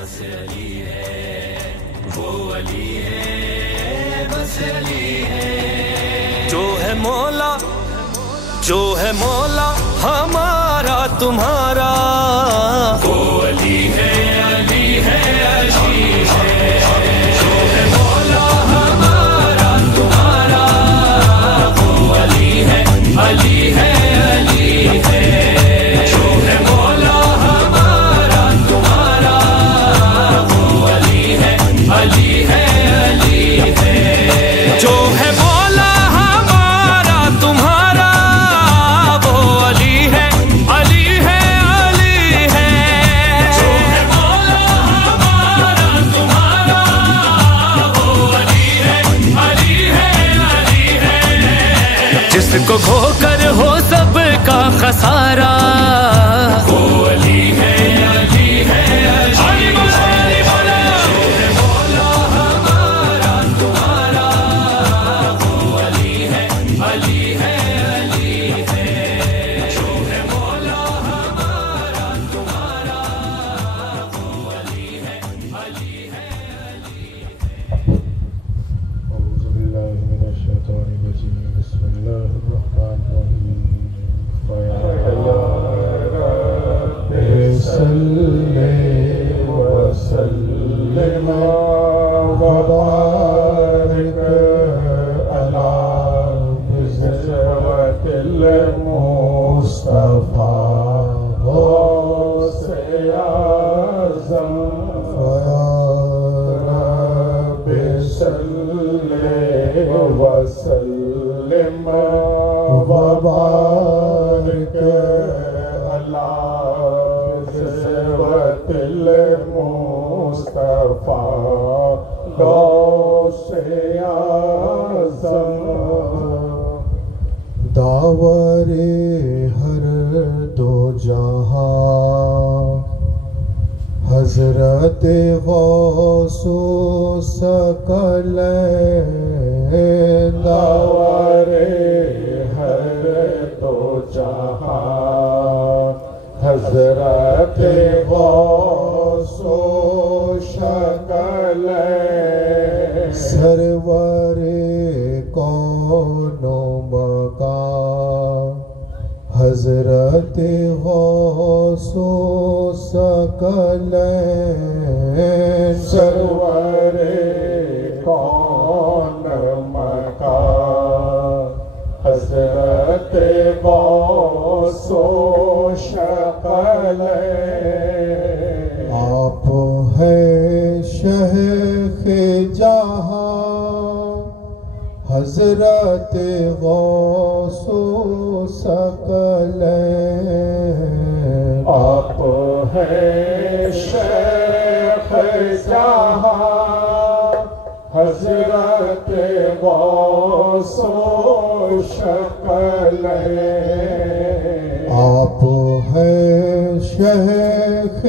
بس علی ہے، وہ علی ہے، بس علی ہے۔ جو ہے مولا، جو ہے مولا ہمارا تمہارا، وہ علی ہے، علی ہے، علی ہے۔ جو ہے مولا ہمارا تمہارا، وہ علی ہے، علی ہے، علی ہے۔ جو ہے مولا ہمارا تمہارا، وہ علی ہے، علی ہے، علی ہے۔ جو ہے مولا ہمارا تمہارا، وہ علی ہے، علی ہے، علی ہے۔ جو ہے مولا ہمارا تمہارا، وہ علی ہے، علی ہے، علی ہے۔ جس کو کھو کر ہو سب کا خسارہ، وہ علی ہے، علی ہے، علی ہے۔ جو ہے مولا ہمارا تمہارا، وہ علی ہے، علی ہے، علی ہے۔ جو ہے مولا ہمارا تمہارا، وہ علی ہے، علی ہے، علی ہے۔ أعوذ بالله من الشيطان الرجيم بسم الله الرحمن الرحيم صل وسلم وبارك على بذرة المصطفى غوث أعظم فيا رب صل وسلم وبارك على بذرة المصطفى غوث أعظم داور ہر دو جہاں حضرت غوث ثقلین، داور ہر دو جہاں حضرت غوث ثقلین، سرور کون و مکان حضرت غوث ثقلین، سرور کون مکان حضرت غوث ثقلین۔ آپ ہیں شیخ جہاں حضرت غوث ثقلین، آپ ہیں شیخ جہاں حضرت غوث ثقلین، آپ ہیں شیخ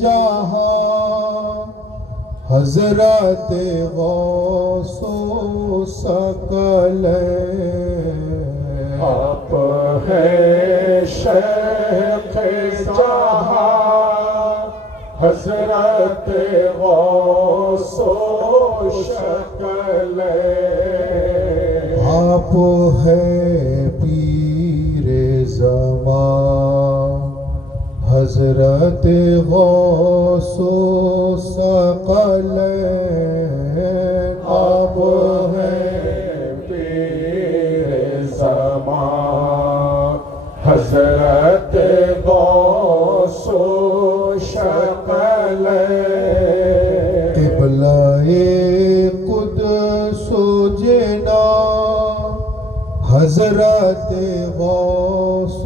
جہاں حضرت غوث ثقلین، آپ ہیں شیخ جہاں حضرت غوث ثقلین، آپ ہیں پیر زمان حضرت غوث ثقلین، آپ ہیں پیر زمان حضرت غوث ثقلین، قبلہ قدس و جنا حضرت غوث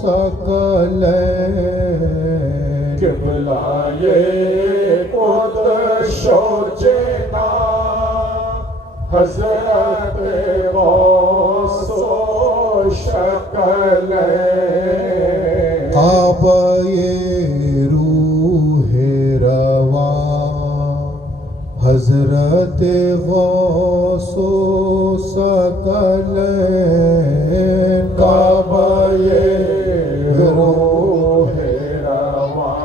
ثقلین، قبلہ قدس و جنا حضرت غوث ثقلین، کعبہ روح رواں حضرت غوث ثقلین، کعبہ روح رواں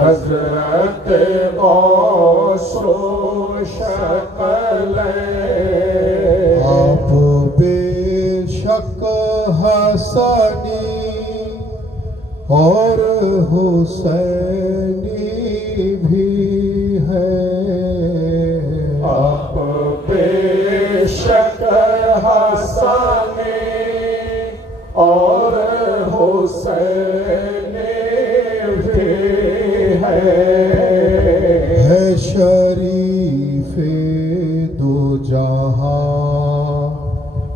حضرت غوث و شکل آپ بے شک حسنی اور حسینی بھی ہیں، آپ بے شک حسنی اور حسینی بھی ہے شریف دو جہاں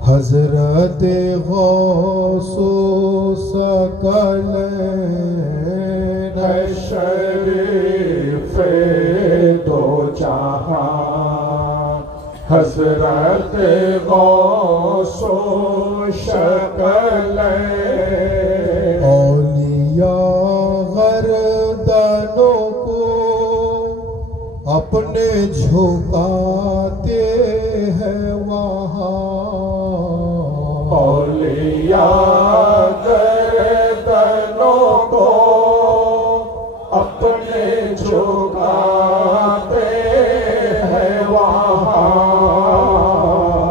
حضرت غوث و ثقلین، ہے شریف دو جہاں حضرت غوث و ثقلین، اولیاء گردنوں کو اپنے جھکاتے ہیں وہاں، اولیاء گردنوں کو اپنے جھکاتے ہیں وہاں،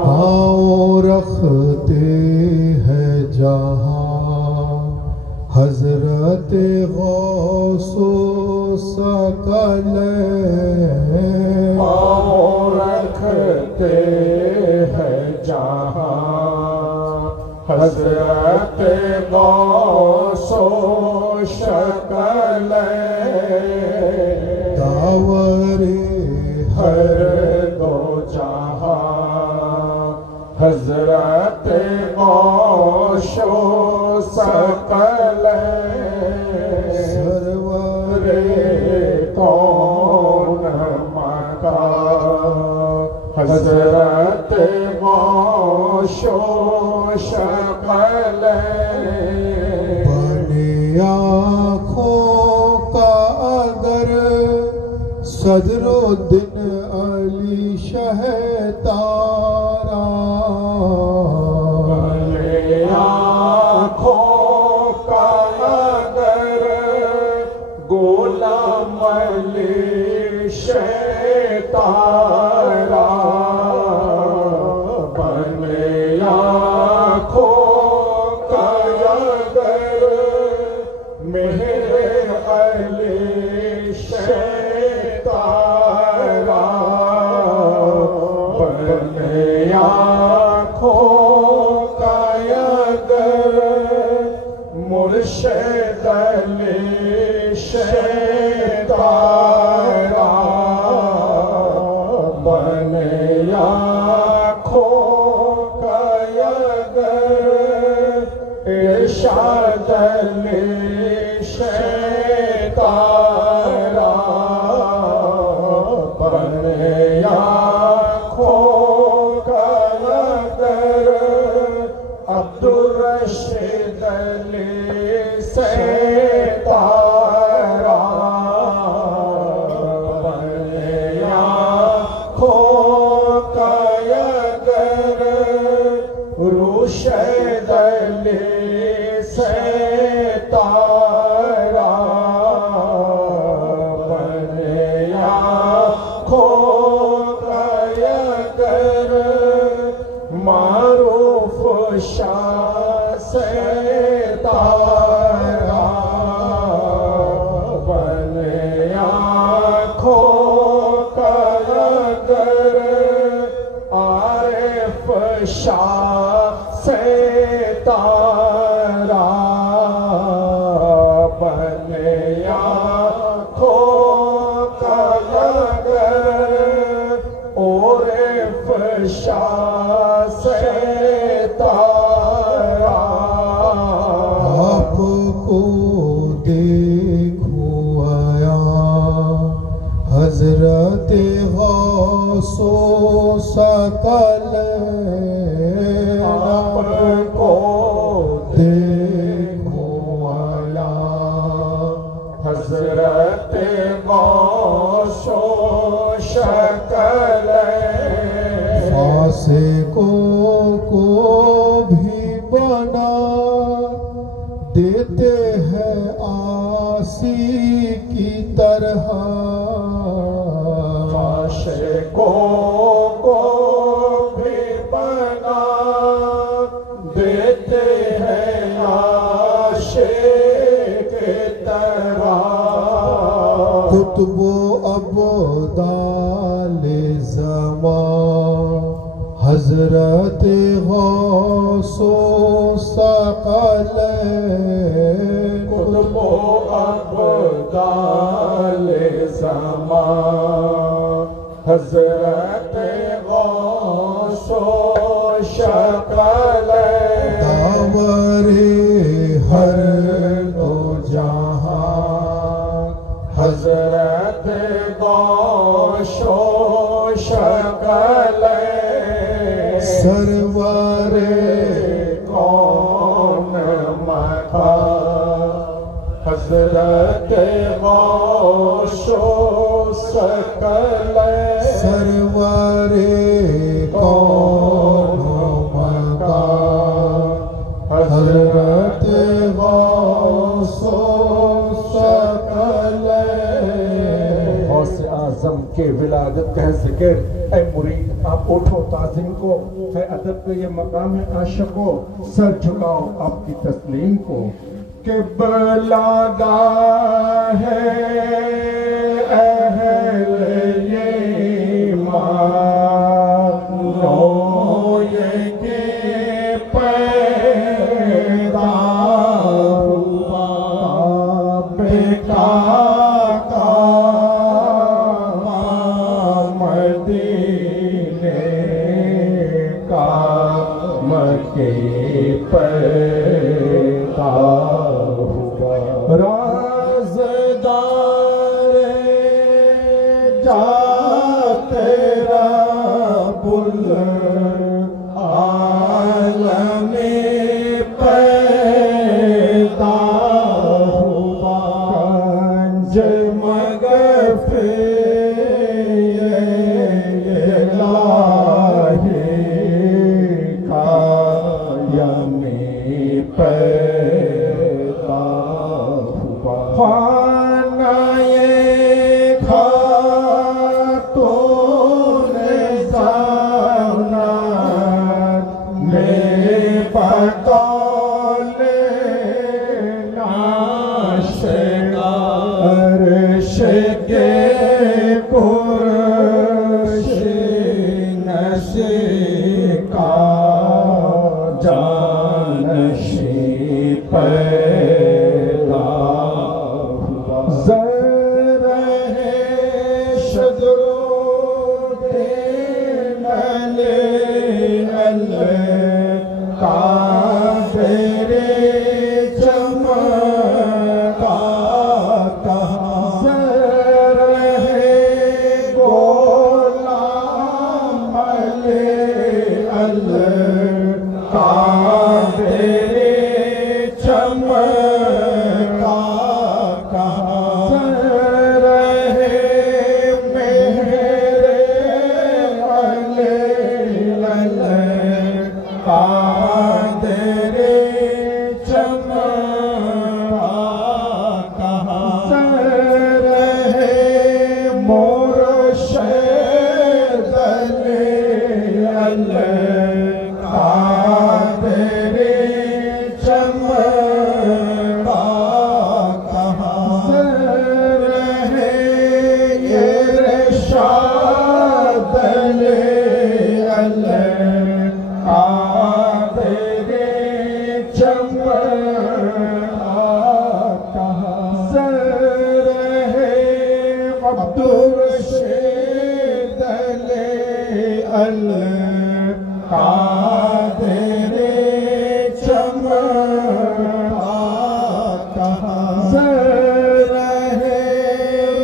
پاؤں رکھتے ہیں جہاں حضرت غوث و ثقلین، پاؤں رکھتے ہیں جہاں حضرت غوث و ثقلین، داور ہر دو جہاں حضرت غوث و ثقلین، سرور کون مکان حضرت غوث و ثقلین، بنے آنکھوں کا اگر صدر الدین علی شہ تارا، بھلے آنکھوں کا اگر غلام علی شہ تارا، بھلے آنکھوں کا اگر میرے علی شہ تارا، بھلے آنکھوں کا اگر مرشد علی شہ تارا، بھلے آنکھوں کا اگر ارشاد علی شہ تارا، بھلے آنکھوں کا اگر عبدالرشید علی سے تارا، بھلے آنکھوں کا اگر روشید علی سے تارا، بھلے آنکھوں کا اگر معروف شاہ سے تارا، بھلے آنکھوں کا اگر عارف شاہ سے تارا، بھلے آنکھوں کا اگر عارف شاہ سے تارا، آپ کو دیکھو آیا حضرت غوث و ثقلین، آپ کو دیکھو آیا حضرت غوث و ثقلین، فاسقوں کو بھی بنا دیتے ہیں غازی کی طرح عاشقوں کو بھی بنا دیتے ہیں عاشق کی طرح قطب و ابدال زمان حضرت غوث و ثقلین قطب و ابدال زمان حضرت غوث و ثقلین داور ہر دو جہاں حضرت غوث و ثقلین سرور کون مکان حضرت غوث و ثقلین سرور کون مکان حضرت غوث و ثقلین غوث اعظم کے ولادت کا ذکر اے مرید آپ اٹھو تعظیم کو ہے ادب کا یہ مقام ہے عاشقو سر جھکاؤ آپ کی تسلیم کو کہ بلاگاہ ہے اہل ایمان روئے کے پیدا ہوا بیٹا کا مدینے کا مکے پیدا ہوا رازدار جا تیرا عالم پیدا ہوا کنج مغفر الہی کا یمی پیدا ہوا خانہ خاتون زانت میں بقول ناشنا عرش کے پرشنشی کا جانشی پیدا ہوا زرہ شجر دین قادر چمکا کہاں زرہ غلام قادر چمکا کہاں زرہ مہر قادر چمکا کہاں زرہ مرشد قادر چمکا کہاں زرہ ارشاد قادر چمکا کہاں زرہ عبدالرشید قادر چمکا کہاں زرہ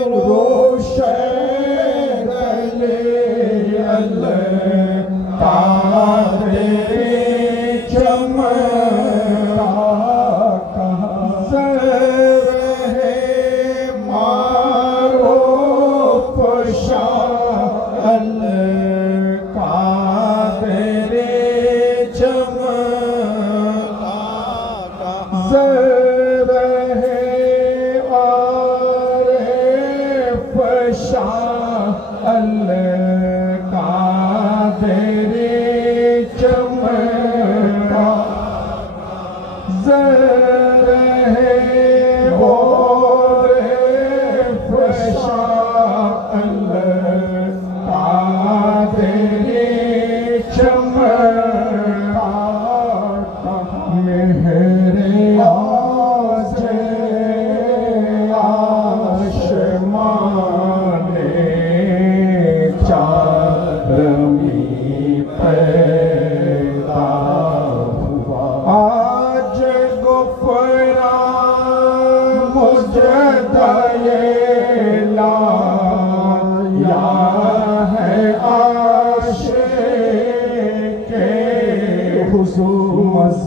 روشن قادر چمکا کہاں زرہ معروف شاہ قادر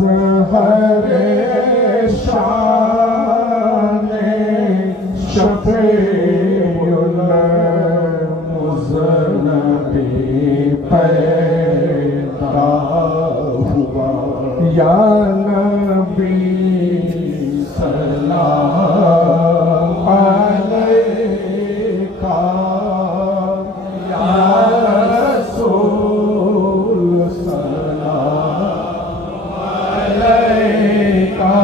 मज़हर शान शफ़ीउल मुज़नबी पैदा हुआ या नबी सलाम अलैका या रसूल सलाम अलैका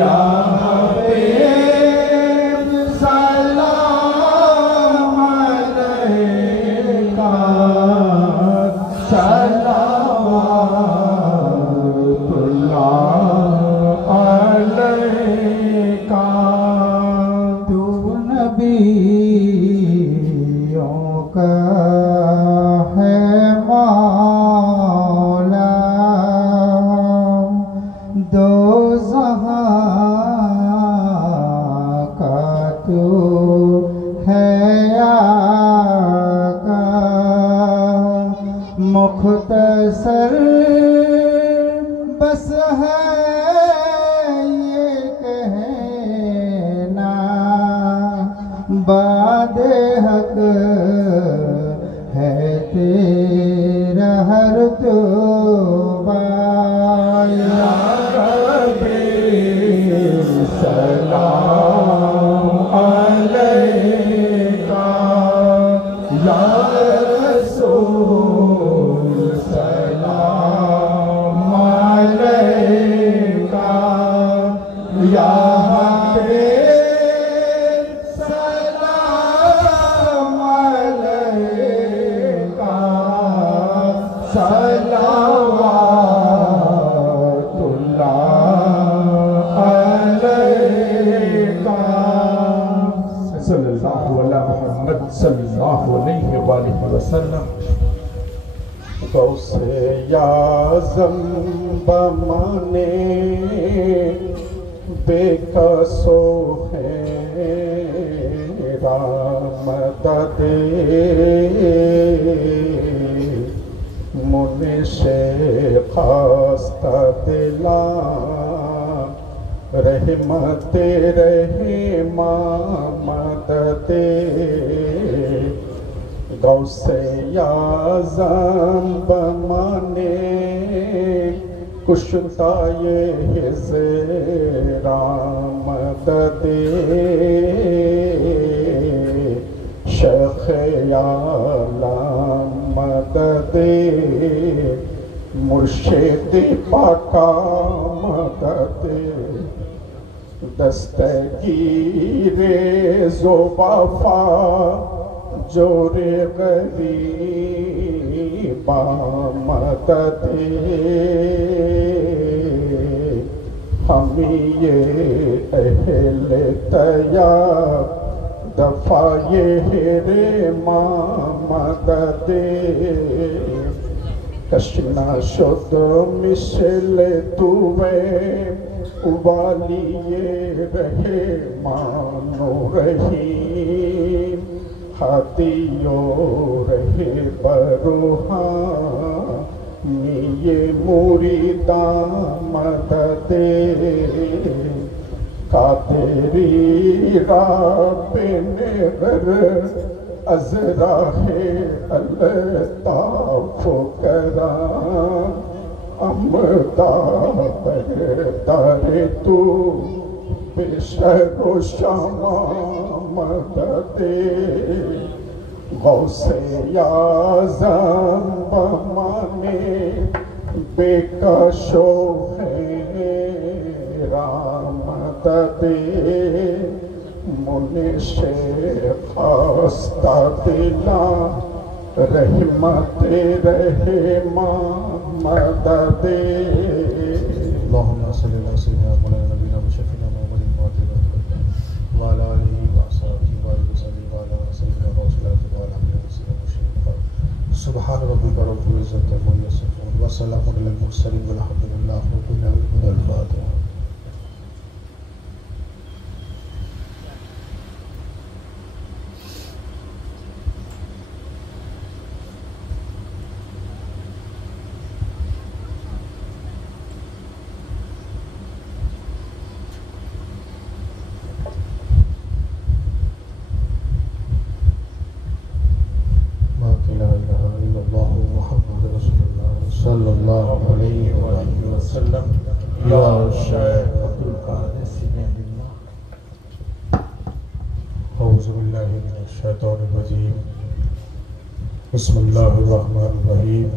या हबीब सलाम अलैका सलावतुल्लाह अलैका तू नबियों का है मौला दो जहां का तू है आका मुख्तसर बस है ये कहना बादे हक है तेरा हर तौबा या सलाम अलैका या रसूल सलाम अलैका या हबीब सलाम अलैका सलावतुल्लाह अलैका सल्लल्लाहु अला मुहम्मद सल्लल्लाहु अलैहि वसल्लम गौसे याज़म बमाने बेकसो है रामददे मुनिशे खास्ता दिला रहमते रहमा मददे गौसे याज़म बमाने कुश्ताए हिज़रा मददे शेख आला मददे मुर्शिद पाका मददे दस्तगीरे ज़ुबाफा जोरे गरीबा मददे हम ये अहले तया दफाए रे मददे कशना शुद्ध मिशले तुवे उबालिए रहे मानो रहीम हाथियो रहे बरुहा ये मुरीदा मददे कातेरी राबिनगर अज़रा है अल्ताफ़ करा अमदा बहदारे तू बेशरो शामा मददे गौसे याज़म बमाने बेकशो है रामददे मुनिशे खास्ता दिला रहमते रहमा मददे اللهم صل على سيدنا مولانا نبينا وشفيعنا محمد وعلى آله وصحبه وسلم وعلى سيدنا رسول الله وعلى آله وصحبه سبحان ربك رب العزة عما يصفون وسلام على المرسلين والحمد لله رب العالمين. الفاتحة. أعوذ بالله من الشيطان الرجيم بسم الله الرحمن الرحيم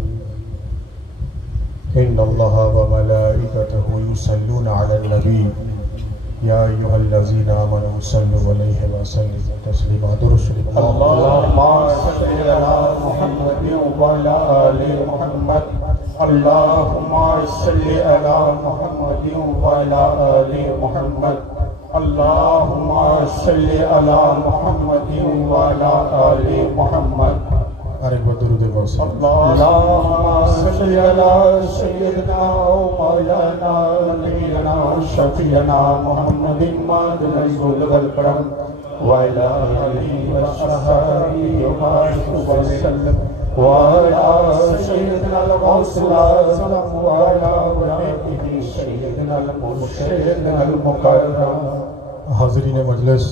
إن الله وملائكته يصلون على النبي يا أيها الذين آمنوا صلوا عليه وسلموا تسليما درشد اللهم صل على محمد وعلى آل محمد اللهم صل على محمد وعلى آل محمد اللهم صل على محمد وعلى آل محمد আরেকবার দরুদ পড়ছি اللهم صل على سيدنا ومولانا نبينا شفيعنا محمد ماضي الجود والكرم وعلى آله وصحبه وبارك وسلم وعلى سيدنا الغوث الأعظم وعلى وليه سيدنا المرشد المكرم হাজরিন মজলিস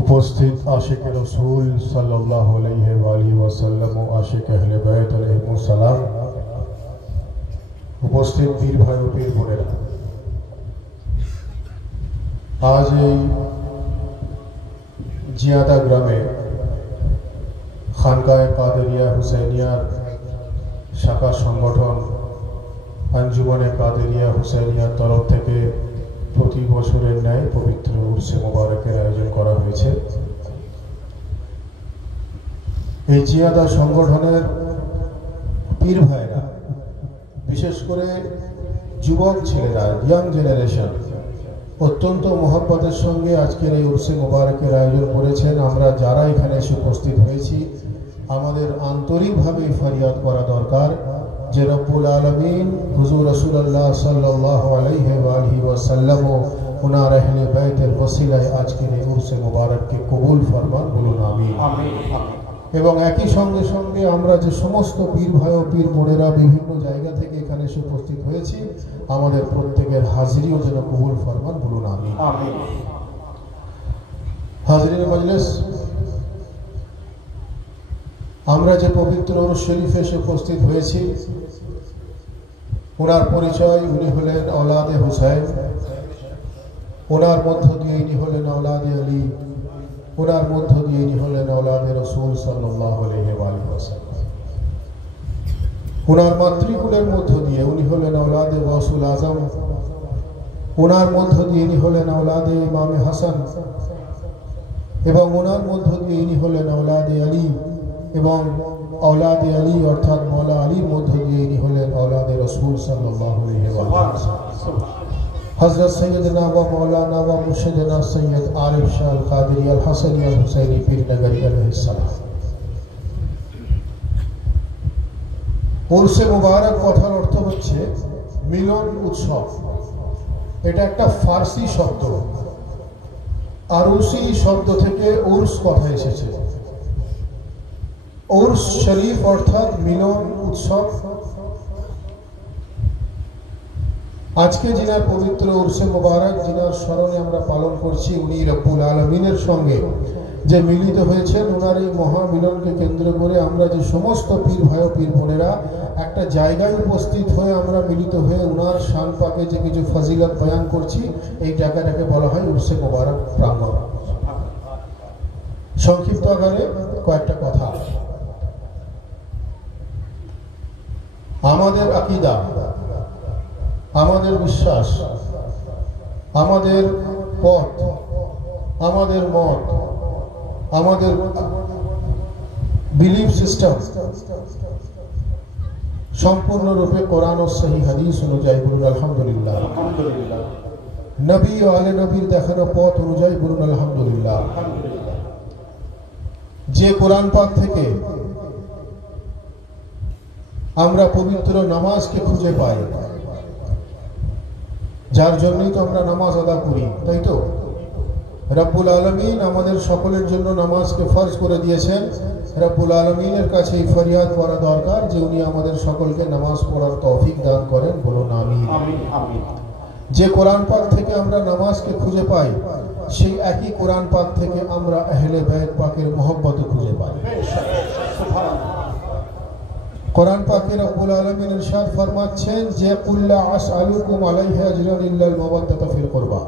উপস্থিত আশিক রাসূল সাল্লাল্লাহু আলাইহি ওয়া আলিহি ওয়াসাল্লাম ও আশিক আহলে বাইত আলাইহিমুস সালাম, উপস্থিত পীর ভাই ও পীর বোনেরা, আজ এই জিয়াদা গ্রামে খানকায়ে কাদেরিয়া হুসাইনিয়ার শাখা সংগঠন আঞ্জুমানে কাদেরিয়া হুসাইনিয়ার তরফ থেকে প্রতি বছরের ন্যায় পবিত্র উরসে মোবারকের আয়োজন করা হয়েছে। এই জিয়াদা সংগঠনের পীর ভাইরা, বিশেষ করে যুবক ছেলেরা, ইয়াং জেনারেশন, অত্যন্ত মহব্বতের সঙ্গে আজকের এই উরসে মোবারকের আয়োজন করেছেন। আমরা যারা এখানে এসে উপস্থিত হয়েছি, আমাদের আন্তরিকভাবে ফরিয়াদ করা দরকার যে রব্বুল আলামিন হুজুর রাসূলুল্লাহ সাল্লাল্লাহু আলাইহি ওয়া আলিহি ওয়াসাল্লাম ও ওনার আহলে বাইতের ওসিলায় আজকের এই উরসে মোবারককে কবুল ফরমান, বলুন আমিন। এবং একই সঙ্গে সঙ্গে আমরা যে সমস্ত পীর ভাই ও পীর বোনেরা বিভিন্ন জায়গা থেকে এখানে এসে উপস্থিত হয়েছি, আমাদের প্রত্যেকের হাজিরিও যেন কবুল ফরমান, বলুন আমিন। হাজরিন মজলিস, আমরা যে পবিত্র উরস শরীফে এসে উপস্থিত হয়েছি, ওনার পরিচয়, উনি হলেন আওলাদে হুসাইন, ওনার মধ্য দিয়ে ইনি হলেন আওলাদে আলী, ওনার মধ্য দিয়ে ইনি হলেন আওলাদে রাসূল সাল্লাল্লাহু আলাইহি ওয়াসাল্লাম, ওনার মাতৃকুলের মধ্য দিয়ে উনি হলেন আওলাদে গাউসুল আজম, ওনার মধ্য দিয়ে ইনি হলেন আওলাদে ইমামে হাসান, এবং ওনার মধ্য দিয়ে ইনি হলেন আওলাদে আলী, এবং আওলাদে আলী অর্থাৎ মওলা আলীর মধ্য দিয়ে ইনি হলেন আওলাদে রাসূল সাল্লাল্লাহু আলাইহি ওয়াসাল্লাম। হযরত সৈয়দনা ওয়া মাওলানা ওয়া মুর্শিদনা সৈয়দ আরিফ শাহ আল কাদেরী আল হাসানী আল হুসাইনী পীর নগরী আলাইহিস সালাম। উরসে মুবারক কথার অর্থ হচ্ছে মিলন উৎসব। এটা একটা ফার্সি শব্দ, আরুসি শব্দ থেকে উর্স কথা এসেছে। উর্স শরীফ অর্থাৎ মিলন উৎসব। আজকে যিনার পবিত্র উরসে মুবারক, যিনার স্মরণে আমরা পালন করছি, উনি রব্বুল আলামিনের সঙ্গে যে মিলিত হয়েছেন, ওনার এই মহামিলনকে কেন্দ্র করে আমরা যে সমস্ত পীর ভাই ও পীর বোনেরা একটা জায়গায় উপস্থিত হয়ে আমরা মিলিত হয়ে ওনার শান পাকে যে কিছু ফজিলত বয়ান করছি, এই জায়গাটাকে বলা হয় উরসে মুবারক প্রাঙ্গণ। সংক্ষিপ্ত আকারে কয়েকটা কথা। আমাদের আকীদা, আমাদের বিশ্বাস, আমাদের পথ, আমাদের মত, আমাদের বিলিফ সিস্টেম সম্পূর্ণরূপে কোরআন ও সহি হাদিস অনুযায়ী, বলুন আলহামদুলিল্লাহ। নবী ও আলে নবীর দেখানো পথ অনুযায়ী, বলুন আলহামদুলিল্লাহ। যে কোরআন পাক থেকে আমরা পবিত্র নামাজকে খুঁজে পাই, যার জন্যই তো আমরা নামাজ আদা করি, তাই তো? রব্বুল আলামিন আমাদের সকলের জন্য নামাজকে ফরজ করে দিয়েছেন। রব্বুল আলামিনের কাছে এই ফরিয়াদ করা দরকার যে উনি আমাদের সকলকে নামাজ পড়ার তৌফিক দান করেন, বলুন আমিন। যে কোরআন পাক থেকে আমরা নামাজকে খুঁজে পাই, সেই একই কোরআন পাক থেকে আমরা আহলে বাইত পাকের মহব্বত খুঁজে পাই। কোরআন পাকে রব্বুল আলামিন ইরশাদ ফরমাচ্ছেন যে কুল্লা আসআলুকুম আলাইহি আজরান ইল্লাল মাওয়াদ্দাতা ফিল কুরবা।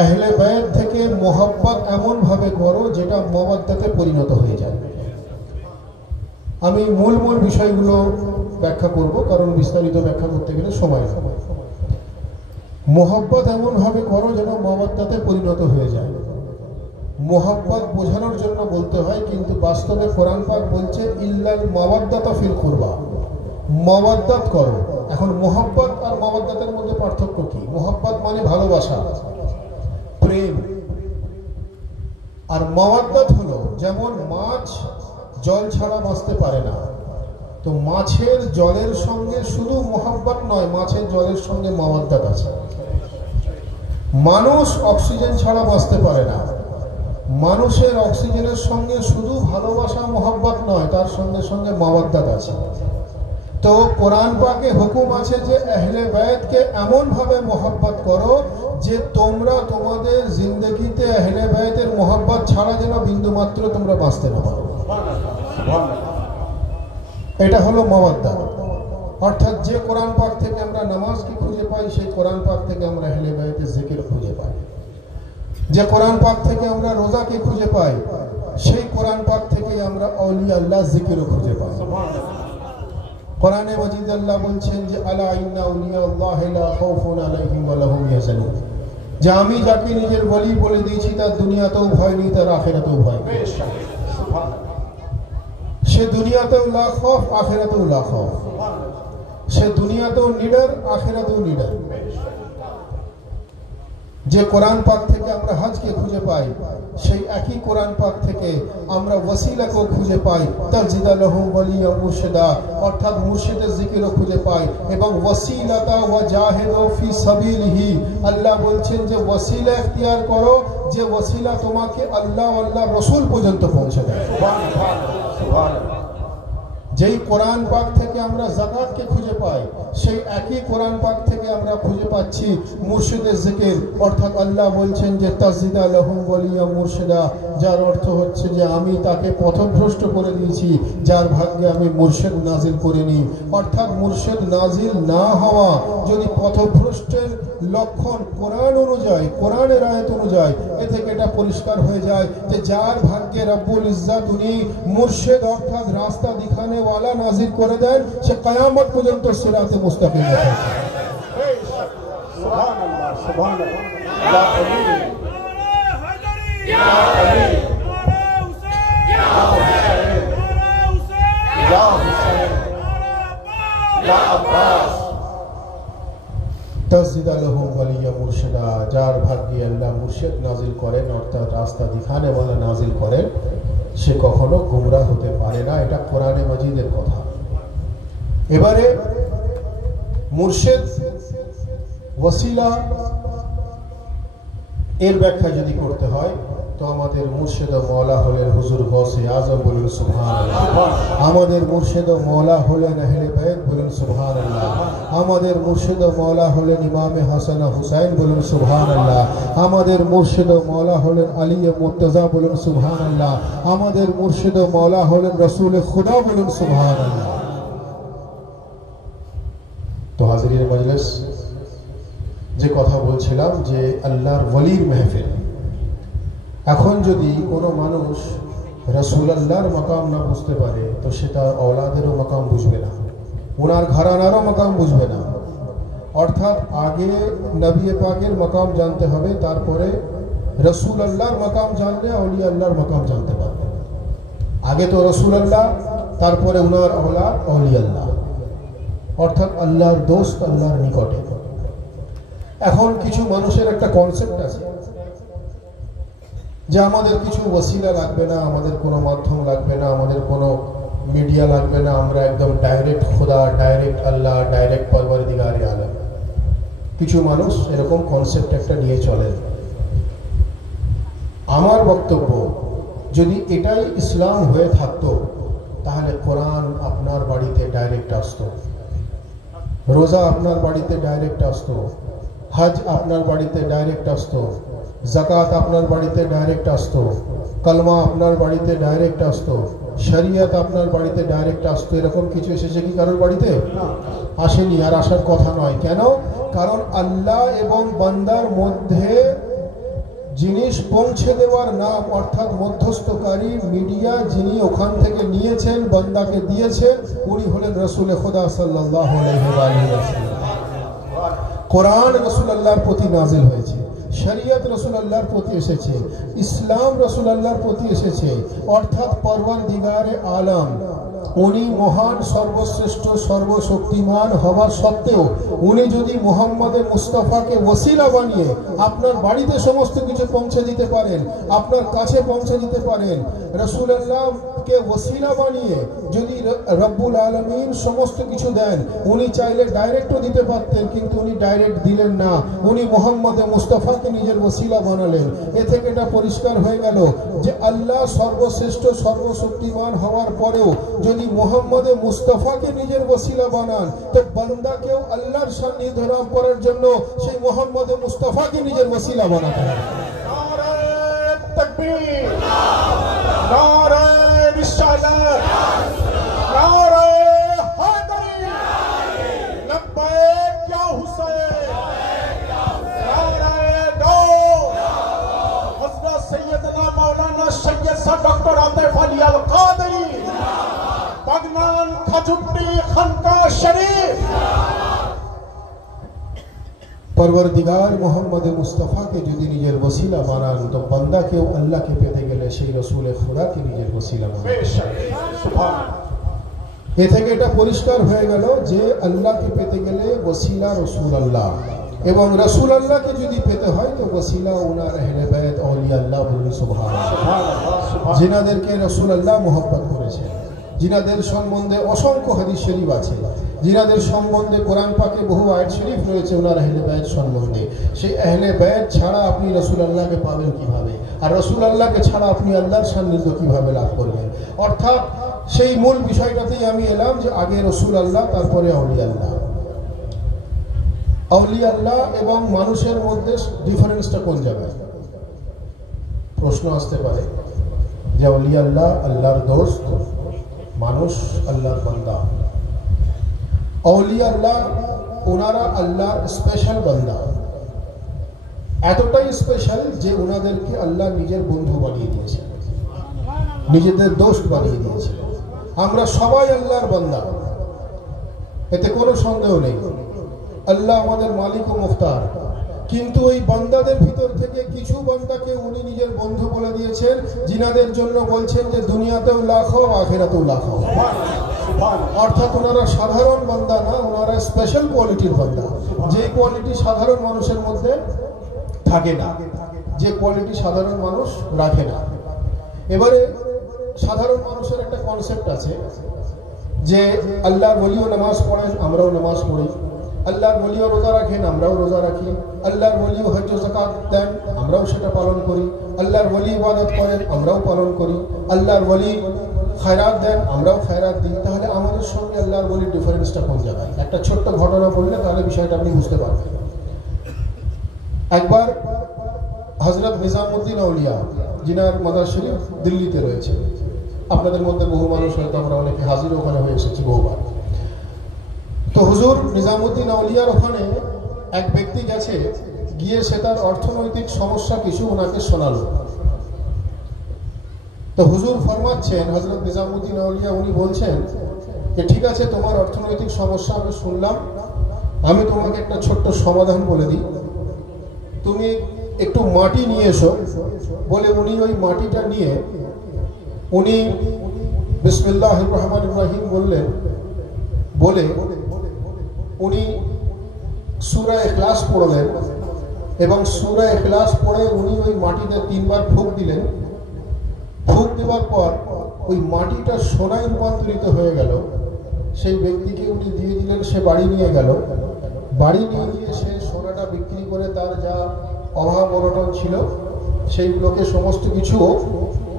আহলে বায়াত থেকে মোহাব্বত এমন ভাবে করো যেটা মাওয়াদ্দাতে পরিণত হয়ে যায়। আমি মূল বিষয়গুলো ব্যাখ্যা করব, কারণ বিস্তারিত ব্যাখ্যা করতে গেলে সময় লাগবে। মোহাব্বত এমন ভাবে করো যেন মাওয়াদ্দাতে পরিণত হয়ে যায়। মোহাব্বত বোঝানোর জন্য বলতে হয়, কিন্তু বাস্তবে কোরআন পাক বলছে ইল্লাল মাওয়াদ্দাতা ফিল কুরবা, মাওয়াদ্দাত করো। এখন মোহাব্বত আর মাওয়াদ্দাতের মধ্যে পার্থক্য কি? মোহাব্বত মানে ভালোবাসা, প্রেম, আর মাওয়াদ্দাত হলো যেমন মাছ জল ছাড়া বাঁচতে পারে না, তো মাছের জলের সঙ্গে শুধু মোহাব্বত নয়, মাছের জলের সঙ্গে মাওয়াদ্দাত আছে। মানুষ অক্সিজেন ছাড়া বাঁচতে পারে না, মানুষের অক্সিজেনের সঙ্গে শুধু ভালোবাসা মোহাব্বত নয়, তার সঙ্গে সঙ্গে মাওয়াদ্দাত আছে। তো কোরআন পাকে হুকুম আছে যে আহলে বায়াতকে এমন ভাবে মোহাব্বত করো যে তোমরা তোমাদের জিন্দগিতে আহলে বায়াতের মোহাব্বত ছাড়া যেন বিন্দু মাত্র তোমরা বাঁচতে না পারো। এটা হলো মাওয়াদ্দাত। অর্থাৎ যে কোরআন পাক থেকে আমরা নামাজকে খুঁজে পাই, সেই কোরআন পাক থেকে আমরা আহলে বায়াতের জিকির খুঁজে পাই। যে কোরআন পাক থেকে আমরা রোজাকে খুঁজে পাই, সেই কোরআন পাক থেকে আমরা আউলিয়া আল্লাহ জিকিরও খুঁজে পাই। কোরআনে মাজিদ আল্লাহ বলছেন যে আলা ইন্না আউলিয়া আল্লাহি লা খাউফুন আলাইহিম ওয়া লাহুম ইয়াহজানুন, যে আমি যাকে নিজের ওলি বলে দিয়েছি তার দুনিয়াতেও ভয় নেই, তার আখিরাতেও ভয় নেই। সে দুনিয়াতেও লা খৌফ, আখিরাতেও লা খৌফ। সে দুনিয়াতেও নিডর, আখিরাতেও নিডর। যে কোরআন পাক থেকে আমরা হজকে খুঁজে পাই, সেই একই কোরআন পাক থেকে আমরা ওয়াসিলাকেও খুঁজে পাই, তাজদিদা লাহুম ওয়ালিয়া মুর্শিদা, অর্থাৎ মুর্শিদের জিকিরও খুঁজে পাই। এবং ওয়াসিলাতা ওয়া জাহিদু ফি সাবিলিহি, আল্লাহ বলছেন যে ওয়াসিলা ইখতিয়ার করো, যে ওয়াসিলা তোমাকে আল্লাহ আল্লাহ রাসূল পর্যন্ত পৌঁছে দেয়। সুবহানাল্লাহ, সুবহানাল্লাহ। যেই কোরআন পাক থেকে আমরা যাকাতকে খুঁজে পাই, সেই একই কোরআন পাক থেকে আমরা খুঁজে পাচ্ছি মুর্শিদের জিকির। অর্থাৎ আল্লাহ বলছেন যে তাজদিদা লাহুম ওয়ালিয়া মুর্শিদা, যার অর্থ হচ্ছে যে আমি তাকে পথভ্রষ্ট করে দিয়েছি, যার ভাগ্যে আমি মুর্শিদ নাজিল করিনি। অর্থাৎ মুর্শিদ নাজিল না হওয়া যদি পথভ্রষ্টের লক্ষণ কোরআন অনুযায়ী, কোরআনের আয়াত অনুযায়ী, এ থেকে এটা পরিষ্কার হয়ে যায় যে যার ভাগ্যে রব্বুল ইজ্জাত উনি মুর্শিদ অর্থাৎ রাস্তা দেখানে ওয়ালা নাজিল করে দেন, সে কিয়ামত পর্যন্ত সিরাতে মুস্তাকিম থাকে। সুবহানাল্লাহ, সুবহানাল্লাহ। ইয়া আলী, ইয়া আলী, ইয়া হুসাইন, ইয়া হুসাইন, ইয়া আব্বাস, তাজদিদা লাহুম ওয়ালিয়া মুর্শিদা, যার ভাগ্যে আল্লাহ মুর্শিদ নাজিল করেন অর্থাৎ রাস্তা দেখানে ওয়ালা নাজিল করেন, সে কখনো গুমরাহ হতে পারে না। এটা কোরআনে মাজিদের কথা। এবারে মুর্শিদ, ওয়াসিলা, এর ব্যাখ্যা যদি করতে হয় তো আমাদের মুর্শিদ ও মওলা হলেন হুজুর গৌসে আজম, বলুন সুবহানাল্লাহ। আমাদের মুর্শিদ ও মওলা হলেন আহলে বায়াত, বলুন সুবহানাল্লাহ। আমাদের মুর্শিদ ও মওলা হলেন ইমামে হাসান ও হুসাইন, বলুন সুবহানাল্লাহ। আমাদের মুর্শিদ ও মওলা হলেন আলী মুর্তজা, বলুন সুবহানাল্লাহ। আমাদের মুর্শিদ ও মওলা হলেন রাসূল খুদা, বলুন সুবহানাল্লাহ। তো হাজিরিন মজলিস, যে কথা বলছিলাম যে আল্লাহর ওলির মেহফিল, এখন যদি কোনো মানুষ রাসূলুল্লাহর মাকাম না বুঝতে পারে তো সে তার औलादेরও মাকাম বুঝবে না, ওনার ঘরানারও মাকাম বুঝবে না। অর্থাৎ আগে নবী পাকের মাকাম জানতে হবে, তারপরে রাসূলুল্লাহর মাকাম জানলে আউলিয়া আল্লাহর মাকাম জানতে পারবে। আগে তো রাসূলুল্লাহ, তারপরে ওনার औलाद আউলিয়া আল্লাহ, অর্থাৎ আল্লাহর দোস্ত আল্লাহর নিকটে। এখন কিছু মানুষের একটা কনসেপ্ট আছে যে আমাদের কিছু ওয়াসিলা লাগবে না, আমাদের কোনো মাধ্যম লাগবে না, আমাদের কোনো মিডিয়া লাগবে না, আমরা একদম ডাইরেক্ট খোদা, ডাইরেক্ট আল্লাহ, ডাইরেক্ট পরওয়ারদিগারে আলম। কিছু মানুষ এরকম কনসেপ্ট একটা নিয়ে চলে। আমার বক্তব্য, যদি এটাই ইসলাম হয়ে থাকতো তাহলে কোরআন আপনার বাড়িতে ডাইরেক্ট আসতো, রোজা আপনার বাড়িতে ডাইরেক্ট আসতো, হজ আপনার বাড়িতে ডাইরেক্ট আসতো, যাকাত আপনার বাড়িতে ডাইরেক্ট আসতো, কলমা আপনার বাড়িতে ডাইরেক্ট আসতো, শরিয়ত আপনার বাড়িতে ডাইরেক্ট আসতো। এরকম কিছু এসেছে কি কারোর বাড়িতে? আসেনি, আর আসার কথা নয়। কেন? কারণ আল্লাহ এবং বান্দার মধ্যে জিনিস পৌঁছে দেওয়ার নাম, অর্থাৎ মধ্যস্থকারী মিডিয়া যিনি ওখান থেকে নিয়েছেন, বান্দাকে দিয়েছেন, উনি হলেন রাসূল খুদা সাল্লাল্লাহু আলাইহি ওয়াসাল্লাম। কোরআন রাসূল আল্লাহর প্রতি নাজিল হয়েছে, শরীয়ত রাসূল আল্লাহর প্রতি এসেছে, ইসলাম রাসূল আল্লাহর প্রতি এসেছে, অর্থাৎ পরওয়ারদিগারে আলম উনি মহান, সর্বশ্রেষ্ঠ, সর্বশক্তিমান হওয়ার সত্ত্বেও উনি যদি মুহাম্মদ মুস্তাফাকে ওসিলা বানিয়ে আপনার বাড়িতে সমস্ত কিছু পৌঁছে দিতে পারেন, আপনার কাছে পৌঁছে দিতে পারেন, রাসূলুল্লাহকে ওসিলা বানিয়ে যদি রব্বুল আলামিন সমস্ত কিছু দেন, উনি চাইলে ডাইরেক্টও দিতে পারতেন, কিন্তু উনি ডাইরেক্ট দিলেন না, উনি মুহাম্মদ মুস্তাফাকে নিজের ওসিলা বানালেন। এ থেকে এটা পরিষ্কার হয়ে গেল যে আল্লাহ সর্বশ্রেষ্ঠ, সর্বশক্তিমান হওয়ার পরেও যদি মুহাম্মদ মুস্তাফাকে নিজের ওসিলা বানান, তো বান্দাকেও আল্লাহর সান্নিধ্য লাভ করার জন্য সেই মুহাম্মদ মুস্তাফাকে নিজের ওসিলা বানাতে হবে। নারে তাকবীর, নারে রিসালাত, নারে হায়দারি, লব্বैक या हुसैन, नारे दो हजरत सैयदना मौलाना सैयद सा डॉक्टर आतिफ अली अल कादरी, बागनान खजुट्टी खानका शरीफ। परवरदिगार मोहम्मद मुस्तफा के যদি নিজের ওসিলা বানান, তো বান্দা কেও আল্লাহকে পেতে গেলে সেই রাসূল খুদা কে নিজের ওসিলা বানান। এ থেকে এটা পরিষ্কার হয়ে গেল যে আল্লাহকে পেতে গেলে ওসিলা রাসূল আল্লাহ, এবং রাসূল আল্লাহকে যদি পেতে হয় তো ওসিলা উনার আহলে বাইত আউলিয়া আল্লাহ বলি সুবহানাল্লাহ, যিনাদেরকে রাসূল আল্লাহ মোহাব্বত করেছেন, যিনাদের সম্বন্ধে অসংখ্য হাদিস শরীফ আছে, যিনাদের সম্বন্ধে কোরআন পাকে বহু আয়াত শরীফ রয়েছে ওনার আহলে বাইত সম্বন্ধে। সেই আহলে বাইত ছাড়া আপনি রাসূল আল্লাহকে পাবেন কিভাবে, আর রাসূল আল্লাহকে ছাড়া আপনি আল্লাহর সান্নিধ্য কিভাবে লাভ করবেন? অর্থাৎ সেই মূল বিষয়টাতেই আমি এলাম যে আগে রাসূল আল্লাহ, তারপরে আউলিয়া আল্লাহ। আউলিয়া আল্লাহ এবং মানুষের মধ্যে ডিফারেন্সটা কোন জায়গায়? প্রশ্ন আসতে পারে যে আউলিয়া আল্লাহ আল্লাহর দোস্ত, মানুষ আল্লাহর বান্দা। আউলিয়া আল্লাহ ওনারা আল্লাহর স্পেশাল বান্দা, এতটাই স্পেশাল যে ওনাদেরকে আল্লাহ নিজের বন্ধু বানিয়ে দিয়েছেন, নিজেদের দোস্ত বানিয়ে দিয়েছেন। আমরা সবাই আল্লাহর বান্দা, এতে কোনো সন্দেহ নেই। আল্লাহ আমাদের মালিক ও মুখতার, কিন্তু ওই বান্দাদের ভিতর থেকে কিছু বান্দাকে উনি নিজের বন্ধু বলে দিয়েছেন, যিনাদের জন্য বলছেন যে দুনিয়াতেও লাখ হও, আখিরাতেও লাখ হও। অর্থাৎ ওনারা সাধারণ বান্দা না, ওনারা স্পেশাল কোয়ালিটির বান্দা, যে কোয়ালিটি সাধারণ মানুষের মধ্যে থাকে না, যে কোয়ালিটি সাধারণ মানুষ রাখে না। এবারে সাধারণ মানুষের একটা কনসেপ্ট আছে যে আল্লাহর ওলিও নামাজ পড়েন, আমরাও নামাজ পড়ি, আল্লাহর ওলিও রোজা রাখেন, আমরাও রোজা রাখি, আল্লাহর ওলিও হজ যাকাত দেন, আমরাও সেটা পালন করি, আল্লাহর ওলি ইবাদত করেন, আমরাও পালন করি, আল্লাহর ওলি খায়রাত দেন, আমরাও খায়রাত দিই। তাহলে আমাদের সঙ্গে আল্লাহর ওলির ডিফারেন্সটা কোন জায়গায়? একটা ছোট্ট ঘটনা বললে তাহলে বিষয়টা আপনি বুঝতে পারবেন। একবার হযরত নিজামউদ্দিন আউলিয়া, যিনার মাজার শরীফ দিল্লিতে রয়েছে, আপনাদের মধ্যে বহু মানুষ হয়তো আমরা অনেকে হাজির ওখানে হয়ে এসেছি বহুবার। তো হুজুর নিজামউদ্দিন আউলিয়ার ওখানে এক ব্যক্তি গেছে, গিয়ে সে তার অর্থনৈতিক সমস্যা কিছু ওনাকে শোনালো। তো হুজুর ফরমাচ্ছেন, হযরত নিজামউদ্দিন আউলিয়া উনি বলছেন যে ঠিক আছে, তোমার অর্থনৈতিক সমস্যা আমি শুনলাম, আমি তোমাকে একটা ছোট্ট সমাধান বলে দিই, তুমি একটু মাটি নিয়ে এসো। বলে উনি ওই মাটিটা নিয়ে উনি বিসমিল্লাহির রহমানির রহিম বললেন, বলে উনি সূরা ইখলাস পড়লেন, এবং সূরা ইখলাস পড়ে উনি ওই মাটিতে 3 বার ফুঁক দিলেন। ফুঁক দেওয়ার পর ওই মাটিটা সোনায় রূপান্তরিত হয়ে গেল। সেই ব্যক্তিকে উনি দিয়ে দিলেন, সে বাড়ি নিয়ে গেল। বাড়ি নিয়ে গিয়ে সে সোনাটা বিক্রি করে তার যা অভাব অনটন ছিল সেইগুলোকে সমস্ত কিছু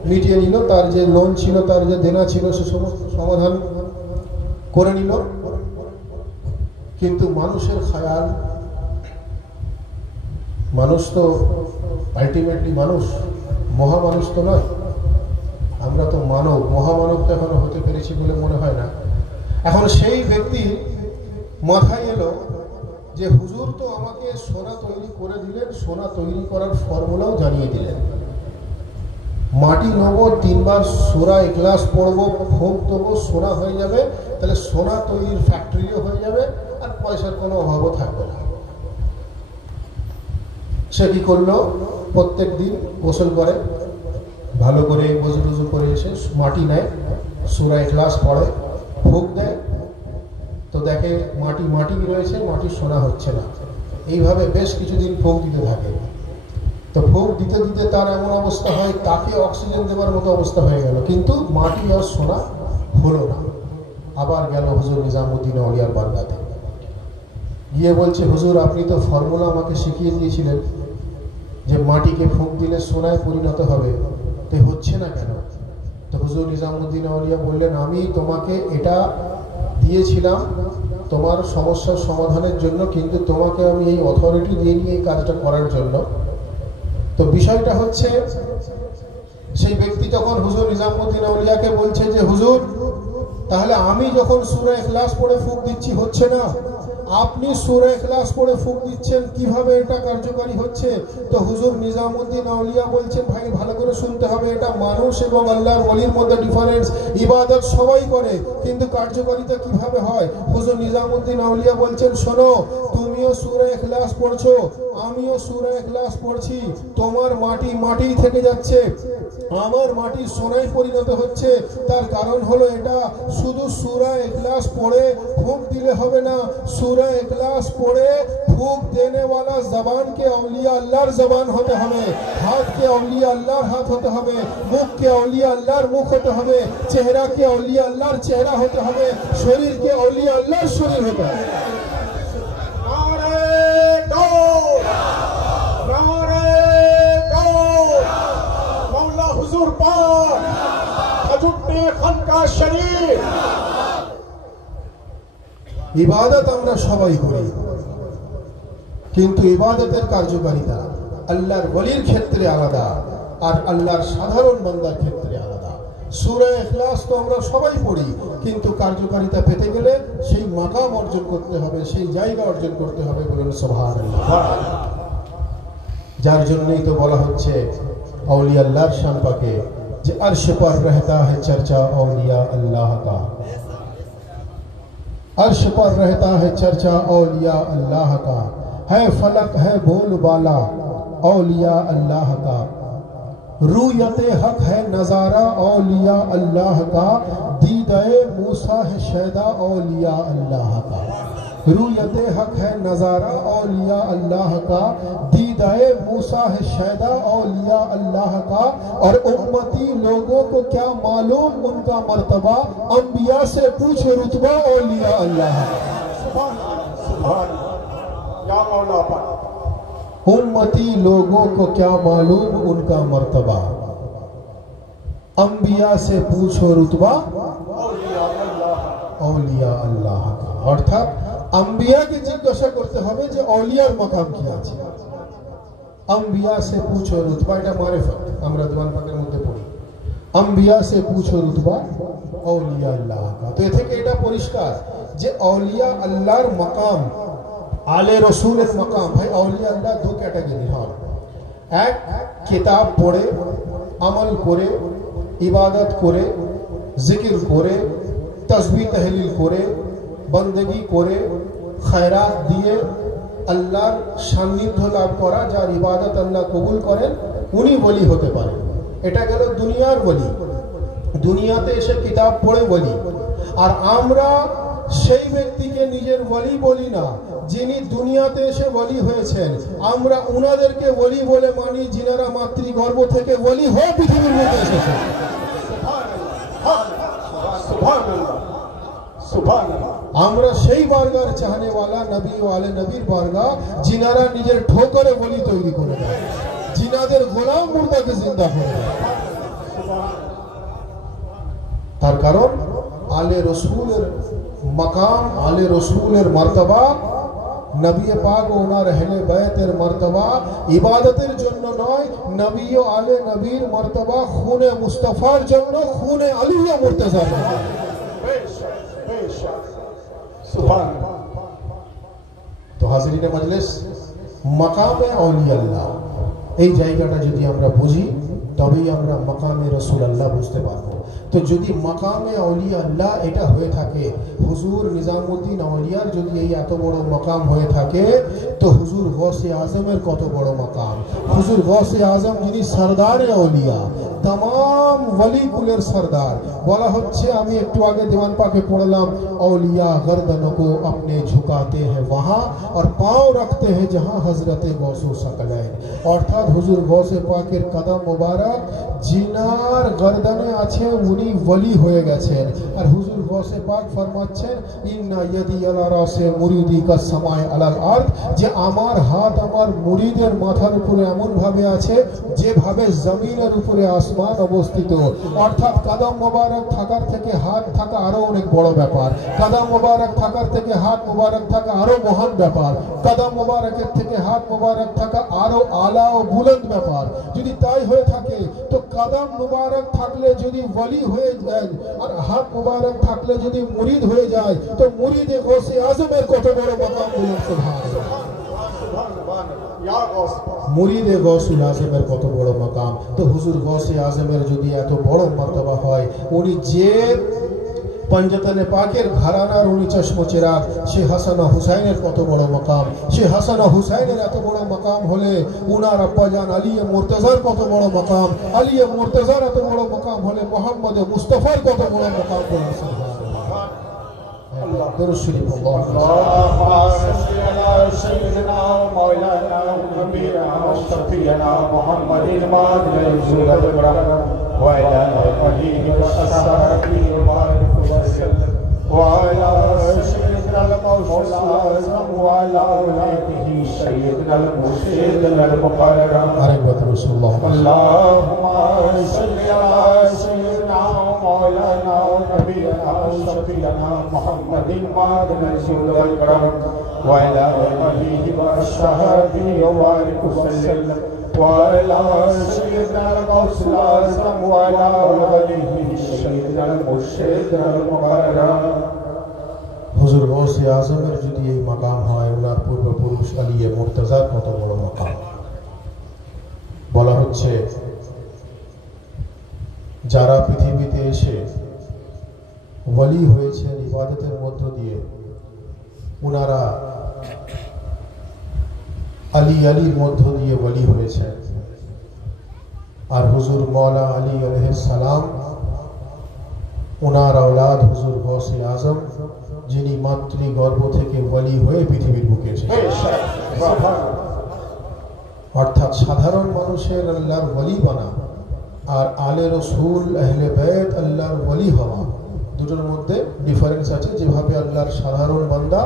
মিটিয়ে নিল, তার যে লোন ছিল, তার যে দেনা ছিল, সে সমস্ত সমাধান করে নিল। কিন্তু মানুষের খায়াল, মানুষ তো আলটিমেটলি মানুষ, মহামানুষ তো নয়, আমরা তো মানব, মহামানব তো এখনো হতে পেরেছি বলে মনে হয় না। এখন সেই ব্যক্তি মাথায় এলো যে হুজুর তো আমাকে সোনা তৈরি করে দিলেন, সোনা তৈরি করার ফর্মুলাও জানিয়ে দিলেন। মাটি নেবো, 3 বার সূরা ইখলাস পড়বো, ফোঁক দেবো, সোনা হয়ে যাবে। তাহলে সোনা তৈরির ফ্যাক্টরিও হয়ে যাবে, আর পয়সার কোনো অভাবও থাকবে না। সে কি করলো, প্রত্যেক দিন গোসল করে, ভালো করে গোসল টুজু করে এসে মাটি নেয়, সূরা ইখলাস পড়ে, ফোঁক দেয়, তো দেখে মাটি মাটি রয়েছে, মাটির সোনা হচ্ছে না। এইভাবে বেশ কিছুদিন ফোঁক দিতে থাকে। তো ফোঁক দিতে দিতে তার এমন অবস্থা হয়, তাকে অক্সিজেন দেওয়ার মতো অবস্থা হয়ে গেল, কিন্তু মাটি আর সোনা হলো না। আবার গেল হুজুর নিজামুদ্দিন আউলিয়ার বারগাতে, গিয়ে বলছে, হুজুর আপনি তো ফর্মুলা আমাকে শিখিয়ে দিয়েছিলেন যে মাটিকে ফোঁক দিলে সোনায় পরিণত হবে, তো হচ্ছে না কেন? তো হুজুর নিজামুদ্দিন আউলিয়া বললেন, আমি তোমাকে এটা দিয়েছিলাম তোমার সমস্যার সমাধানের জন্য, কিন্তু তোমাকে আমি এই অথরিটি দিয়ে নিয়ে এই কাজটা করার জন্য। তো বিষয়টা হচ্ছে, সেই ব্যক্তি তখন হুজুর নিজামুদ্দিন আউলিয়াকে বলছে যে, হুজুর তাহলে আমি যখন সূরা ইখলাস পড়ে ফুঁক দিচ্ছি হচ্ছে না, আপনি সূরা ইখলাস পড়ে ফুঁক দিচ্ছেন, কিভাবে এটা কার্যকারী হচ্ছে? তো হুজুর নিজামুদ্দিন আউলিয়া বলছেন, ভাই ভালো করে শুনতে হবে, এটা মানুষ এবং আল্লাহর ওলির মধ্যে ডিফারেন্স। ইবাদত সবাই করে, কিন্তু কার্যকারিতা কিভাবে হয়? হুজুর নিজামুদ্দিন আউলিয়া বলছেন, শোনো, তুমিও সূরা ইখলাস পড়ছো, আমিও সূরা ইখলাস পড়ছি, তোমার মাটি মাটিই থেকে যাচ্ছে, আমার মাটি সোনায় পরিণত হচ্ছে। তার কারণ হলো এটা, শুধু সূরা ইখলাস পড়ে ফুঁক দিলে হবে না, সূরা ইখলাস পড়ে फूक देने वाला जबान के औलिया अल्लाहर जबान होते हमें, हाथ के औलिया अल्लाहर हाथ होते हमें, मुख के औलिया अल्लाहर मुख होते हमें, चेहरा के औलिया अल्लाहर चेहरा होते हमें, शरीर के औलिया अल्लाहर शरीर होता है। मौला हुजूर पाक खजुट्टे खानका शरीफ। इबादत আমরা সবাই করি, কিন্তু ইবাদতের কার্যকারিতা আল্লাহর ওলির ক্ষেত্রে আলাদা আর আল্লাহর সাধারণ বান্দার ক্ষেত্রে আলাদা। সূরা ইখলাস তো আমরা সবাই পড়ি, কিন্তু কার্যকারিতা পেতে গেলে সেই মাকাম অর্জন করতে হবে, সেই জায়গা অর্জন করতে হবে। বলুন সুবহানাল্লাহ। যার জন্যই তো বলা হচ্ছে औलिया अल्लाह शान पाके जे अर्श पर रहता है चर्चा औलिया अल्लाह का, अर्श पर रहता है चर्चा औलिया अल्लाह का, है फलक है बोलबाला औलिया अल्लाह का, रूयते हक है नजारा औलिया अल्लाह का, दीदाए मूसा है शैदा औलिया अल्लाह का। रूयते हक है नजारा औलिया अल्लाह का, दीदाए मूसा है शैदा औलिया अल्लाह का। और उम्मती लोगों को क्या मालूम उनका मर्तबा, अंबिया से पूछे रुतबा औलिया अल्लाह का। उम्मती लोगों को क्या मालूम उनका मर्तबा, अंबिया से पूछो रुतबा औलिया अल्लाह का। अर्थात अंबियाকে জিজ্ঞাসা করতে হবে যে औलियाর মাকাম কি আছে। अंबिया से पूछो रुतबा, এটা মারিফত, আমরা দোয়ান পাকের মধ্যে পড়ি, अंबिया से पूछो रुतबा औलिया अल्लाह का। তো এ থেকে এটা পরিষ্কার যে औलिया আল্লাহর মাকাম, আলে রসুলের মাকাম। ভাই औलिया আল্লাহ দু ক্যাটাগরি হয়, এক কিতাব পড়ে আমল করে ইবাদত করে জিকির করে তসবিহ তাহলিল করে बंदगी करे खैरात दिए আল্লাহর সান্নিধ্য লাভ করা, যার ইবাদত আল্লাহ কবুল করেন উনি ওলি হতে পারেন। এটা গেল দুনিয়ার ওলি, দুনিয়াতে এসে কিতাব পড়ে ওলি। আর আমরা সেই ব্যক্তিকে নিজের ওলি বলি না যিনি দুনিয়াতে এসে ওলি হয়েছেন, আমরা উনাদেরকে ওলি বলে মানি যিনারা মাতৃগর্ভ থেকে ওলি হয়ে পৃথিবীর মধ্যে এসেছেন। আমরা সেই বারগার চাহনে वाला নবী ওয়ালে নবীর বারগা যিনারা নিজের ঠোকরে বলি তৈরি করে দেয়, যিনাদের গোলাম মুর্দাকে জিন্দা করে দেয়। তার কারণ আলে রসুলের মাকাম, আলে রসুলের মর্তবা, নবী পাক ও ওনার আহলে বাইতের মর্তবা ইবাদতের জন্য নয়, নবী ও আলে নবীর মর্তবা খুনে মুস্তাফার জন্য, খুনে আলী ও মুর্তজার জন্য। তো হাজিরিনে মজলিস, মাকামে আউলিয়া আল্লাহ এই জায়গাটা যদি আমরা বুঝি তবেই আমরা মাকামে রাসূল আল্লাহ বুঝতে পারবো। তো যদি মাকামে আউলিয়া আল্লাহ এটা হয়ে থাকে, হুজুর নিজামুদ্দিন আউলিয়ার যদি এই এত বড় মাকাম হয়ে থাকে, তো হুজুর গৌসে আজমের কত বড় মাকাম। হুজুর গৌসে আজম যিনি সরদারে আউলিয়া, तमाम वली कुलेर सरदार। बोला হচ্ছে আমি একটু আগে दीवान पाके पढ़लाम, औलिया गर्दनों को अपने झुकाते हैं वहाँ और पाँव रखते हैं जहाँ हजरत गौसो सकलैन। अर्थात हुजूर गौसे पाकेर कदम मुबारक जिनार गर्दने आछे उनी वली होये गेछेन। और हुजूर गौसे पाक फरमाच्छेन इन्ना यदी अला रासे मुरीदी का समाय अलाल अर्थ, जे आमार हाथ आमार मुरीदेर माथार उपरे एमन भावे आछे जे भावे जमीनेर उपरे आसमान अवस्थित। अर्थात कदम मुबारक थाकार थेके हाथ थाका आरो अनेक बड़ ব্যাপার, कदम मुबारक थाकार थेके हाथ मुबारक थाका आरो महान ব্যাপার, कदम मुबारकेर थेके हाथ मुबारक थाका आरो आला ओ बुलंद ব্যাপার। যদি তাই হয়ে থাকে তো कदम मुबारक থাকলে যদি ওলি হয়ে যায় আর হাত মুবারক থাকলে যদি মুরিদ হয়ে যায়, তো মুরিদে গৌসে আজমের কত বড় মাকাম বলুন সুবহানাল্লাহ। मुरीदे गौसुल आजमेर कत बड़ मकाम। तो हुजूर गौसे आजमेर यदि एत बड़ मर्तबा हय, उनी जे पंजतने पाकेर घरानार उनी चश्म चिराग, से हासान हुसैनेर कत बड़ मकाम। से हासान हुसैनेर एत बड़ मकाम होले उनार अब्बाजान आलिये मुर्तजार कत बड़ मकाम, आलिये मुर्तजार एत बड़ मकाम होले मोहम्मद मुस्तफार कत बड़ मकाम बोलें सुबहानाल्लाह। दुरूद शरीफ अल्लाहुम्मा सल्लि अला सय्यिदिना मौलाना नबीना मुस्तफीना मुहम्मदिन मादिल ज़ुलल बरकत व अला आलिहि व अस्हाबिहि व बारिक वसल्लम व अला सय्यिदिना मौलाना व अला औलादिहि सय्यिदिना मुर्शिदिना मुक़र्रम अरबत रसूलुल्लाह अल्लाहुम्मा सल्लि अला सय्यिदिना मौलाना नबीना मुस्तफीना मुहम्मदिन मादिल ज़ुलल बरकत व अला आलिहि व अस्हाबिहि व बारिक वसल्लम व अला सय्यिदिना गौसुल आज़म व अला औलादिहि सय्यिदिना मुर्शिदिना मुक़र्रम। हुजूर गौसे आज़मेर यदि এই মাকাম হয়, ওনার পূর্বপুরুষ আলিয়ে মুর্তজার কত বড় মাকাম। বলা হচ্ছে যারা পৃথিবীতে এসে ওয়ালি হয়েছেন ইবাদতের মধ্য দিয়ে, ওনারা আলী আলীর মধ্য দিয়ে ওয়ালি হয়েছেন। আর হুজুর মওলা আলী আলাইহিস সালাম ওনার औलाद হুজুর গৌসে আজম, যিনি মাতৃগর্ভ থেকে ওয়ালি হয়ে পৃথিবীর বুকে এসেছেন। অর্থাৎ সাধারণ মানুষের আল্লাহর ওয়ালি বানা আর আলে রসুল আহলে বাইত আল্লাহর ওয়ালি হওয়া, দুটোর মধ্যে ডিফারেন্স আছে। যেভাবে আল্লাহর সাধারণ বান্দা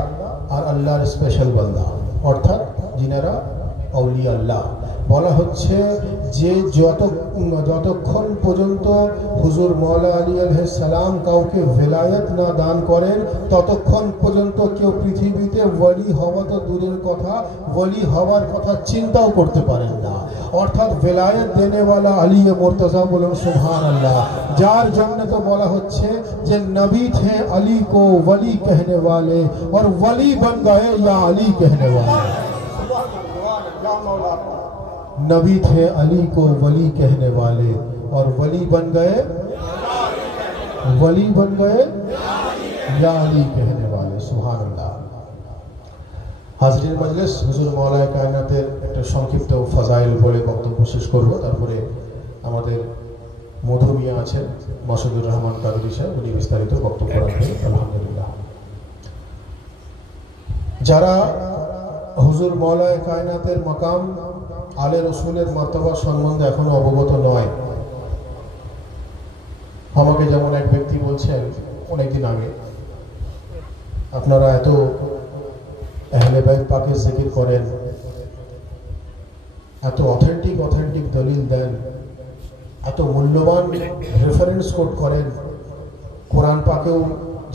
আর আল্লাহর স্পেশাল বান্দা, অর্থাৎ যিনারা আউলিয়া আল্লাহ। বলা হচ্ছে যে যতক্ষণ পর্যন্ত হুজুর মওলা আলী আলাইহিস সালাম কাউকে ভেলায়েত না দান করেন, ততক্ষণ পর্যন্ত কেউ পৃথিবীতে ওয়ালি হওয়া তো দূরের কথা, ওয়ালি হওয়ার কথা চিন্তাও করতে পারেন না। অর্থাৎ ভেলায়েত দেনেওয়ালা আলী মুর্তজা বলুন সুবহানাল্লাহ। যার জন্য তো বলা হচ্ছে যে নবী थे अली को वली कहने वाले और वली बन गए या अली कहने वाले। नबी थे अली को वली कहने वाले और वली बन गए या अली कहने वाले। सुभानअल्लाह। हाजरीन मजलिस, हुजूर मौलाए कायनातेर একটা সংক্ষিপ্ত ফাজাইল বলে বক্তব্য শেষ করব। তারপরে আমাদের মধু মিয়া আছেন, মাসুদুর রহমান কাদরি সাহেব, উনি বিস্তারিত বক্তব্য রাখবেন। আলহামদুলিল্লাহ। যারা হুজুর মওলায়ে কায়নাতের মাকাম আলে রসুলের মার্তবা সম্বন্ধে এখনো অবগত নয়, আমাকে যেমন এক ব্যক্তি বলছেন অনেকদিন আগে, আপনারা এত আহলে বাইত পাকের জিকির করেন, এত অথেন্টিক দলিল দেন, এত মূল্যবান রেফারেন্স কোট করেন, কোরআন পাকেও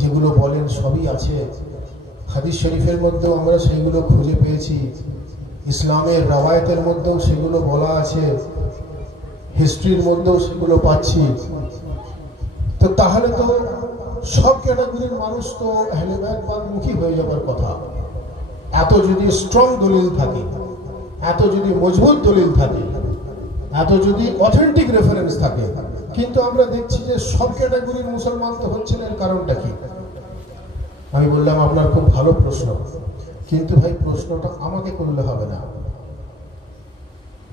যেগুলো বলেন সবই আছে, হাদিস শরীফের মধ্যেও আমরা সেগুলো খুঁজে পেয়েছি, ইসলামের রাওয়ায়াতের মধ্যেও সেগুলো বলা আছে, হিস্ট্রির মধ্যেও সেগুলো পাচ্ছি। তো তাহলে তো সব ক্যাটাগরির মানুষ তো আহলে বাইত পাকমুখী হয়ে যাবার কথা। এত যদি স্ট্রং দলিল থাকে, এত যদি মজবুত দলিল থাকে, এত যদি অথেন্টিক রেফারেন্স থাকে, কিন্তু আমরা দেখছি যে সব ক্যাটাগরির মুসলমান তো হচ্ছে না, এর কারণটা কি? আমি বললাম আপনার খুব ভালো প্রশ্ন, কিন্তু ভাই প্রশ্নটা আমাকে করলে হবে না,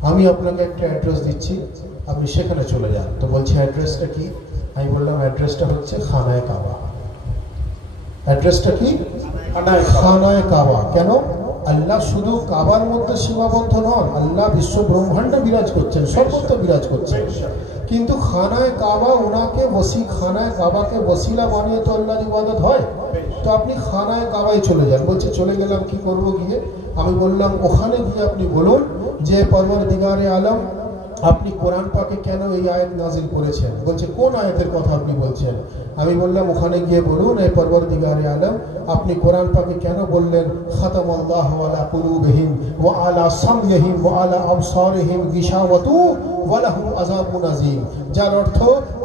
আমি আপনাকে একটা অ্যাড্রেস দিচ্ছি, আপনি সেখানে চলে যান। তো বলছে অ্যাড্রেসটা কি? আমি বললাম অ্যাড্রেসটা হচ্ছে খানায়ে কাবা। অ্যাড্রেসটা কি? খানায়ে কাবা। কেন? আল্লাহ শুধু কাবার মধ্যে সীমাবদ্ধ নন, আল্লাহ বিশ্ব ব্রহ্মাণ্ডে বিরাজ করছেন, সর্বত্র বিরাজ করছেন, কিন্তু খানায়ে কাবা ওনাকে খানায়ে কাবাকে ওসিলা বানিয়ে তো আল্লাহর ইবাদত হয়। তো আপনি খানায়ে কাবায় চলে যান। বলছে চলে গেলাম, কি করব গিয়ে? আমি বললাম ওখানে গিয়ে আপনি বলুন যে পরওয়ারদিগারে আলম আপনি কোরআন পাকে কেন এই আয়াত নাজিল করেছেন। বলছে কোন আয়াতের কথা আপনি বলছেন? আমি বললাম ওখানে গিয়ে বলুন এই পরওয়ারদিগারে আলম আপনি কোরআন পাকে কেন বললেন খাতামাল্লাহু আলা কুলুবিহিম ওয়া আলা সামইহিম ওয়া আলা আবসারিহিম গিশাওয়াতু ওয়া লাহুম আযাবুন আযীম। যার অর্থ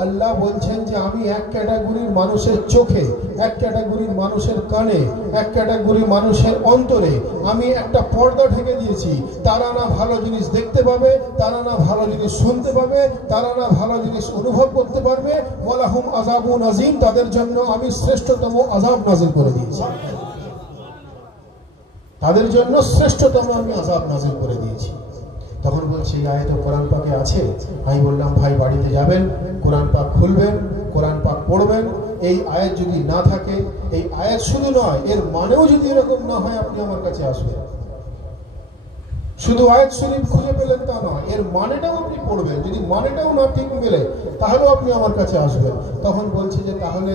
আল্লাহ বলছেন যে আমি এক ক্যাটাগরির মানুষের চোখে, এক ক্যাটাগরির মানুষের কানে, এক ক্যাটাগরির মানুষের অন্তরে আমি একটা পর্দা ঢেকে দিয়েছি। তারা না ভালো জিনিস দেখতে পাবে, তারা না ভালো জিনিস শুনতে পাবে, তারা না ভালো জিনিস অনুভব করতে পারবে। ওয়া লাহুম আযাবুন আযীম, তাদের জন্য আমি শ্রেষ্ঠতম আযাব নাযিল করে দিয়েছি, তাদের জন্য শ্রেষ্ঠতম আমি আযাব নাযিল করে দিয়েছি। তখন বলছে এই আয়াত কোরআন পাকে আছে। আমি বললাম ভাই বাড়িতে যাবেন, কোরআন পাক খুলবেন, কোরআন পাক পড়বেন, এই আয়াত যদি না থাকে, এই আয়াত শুধু নয় এর মানেও যদি এরকম না হয়, আপনি আমার কাছে আসবেন। শুধু আয়াত শরীফ খুঁজে পেলেন তা নয়, এর মানেটাও আপনি পড়বেন, যদি মানেটাও না ঠিক মেলে তাহলেও আপনি আমার কাছে আসবেন। তখন বলছে যে তাহলে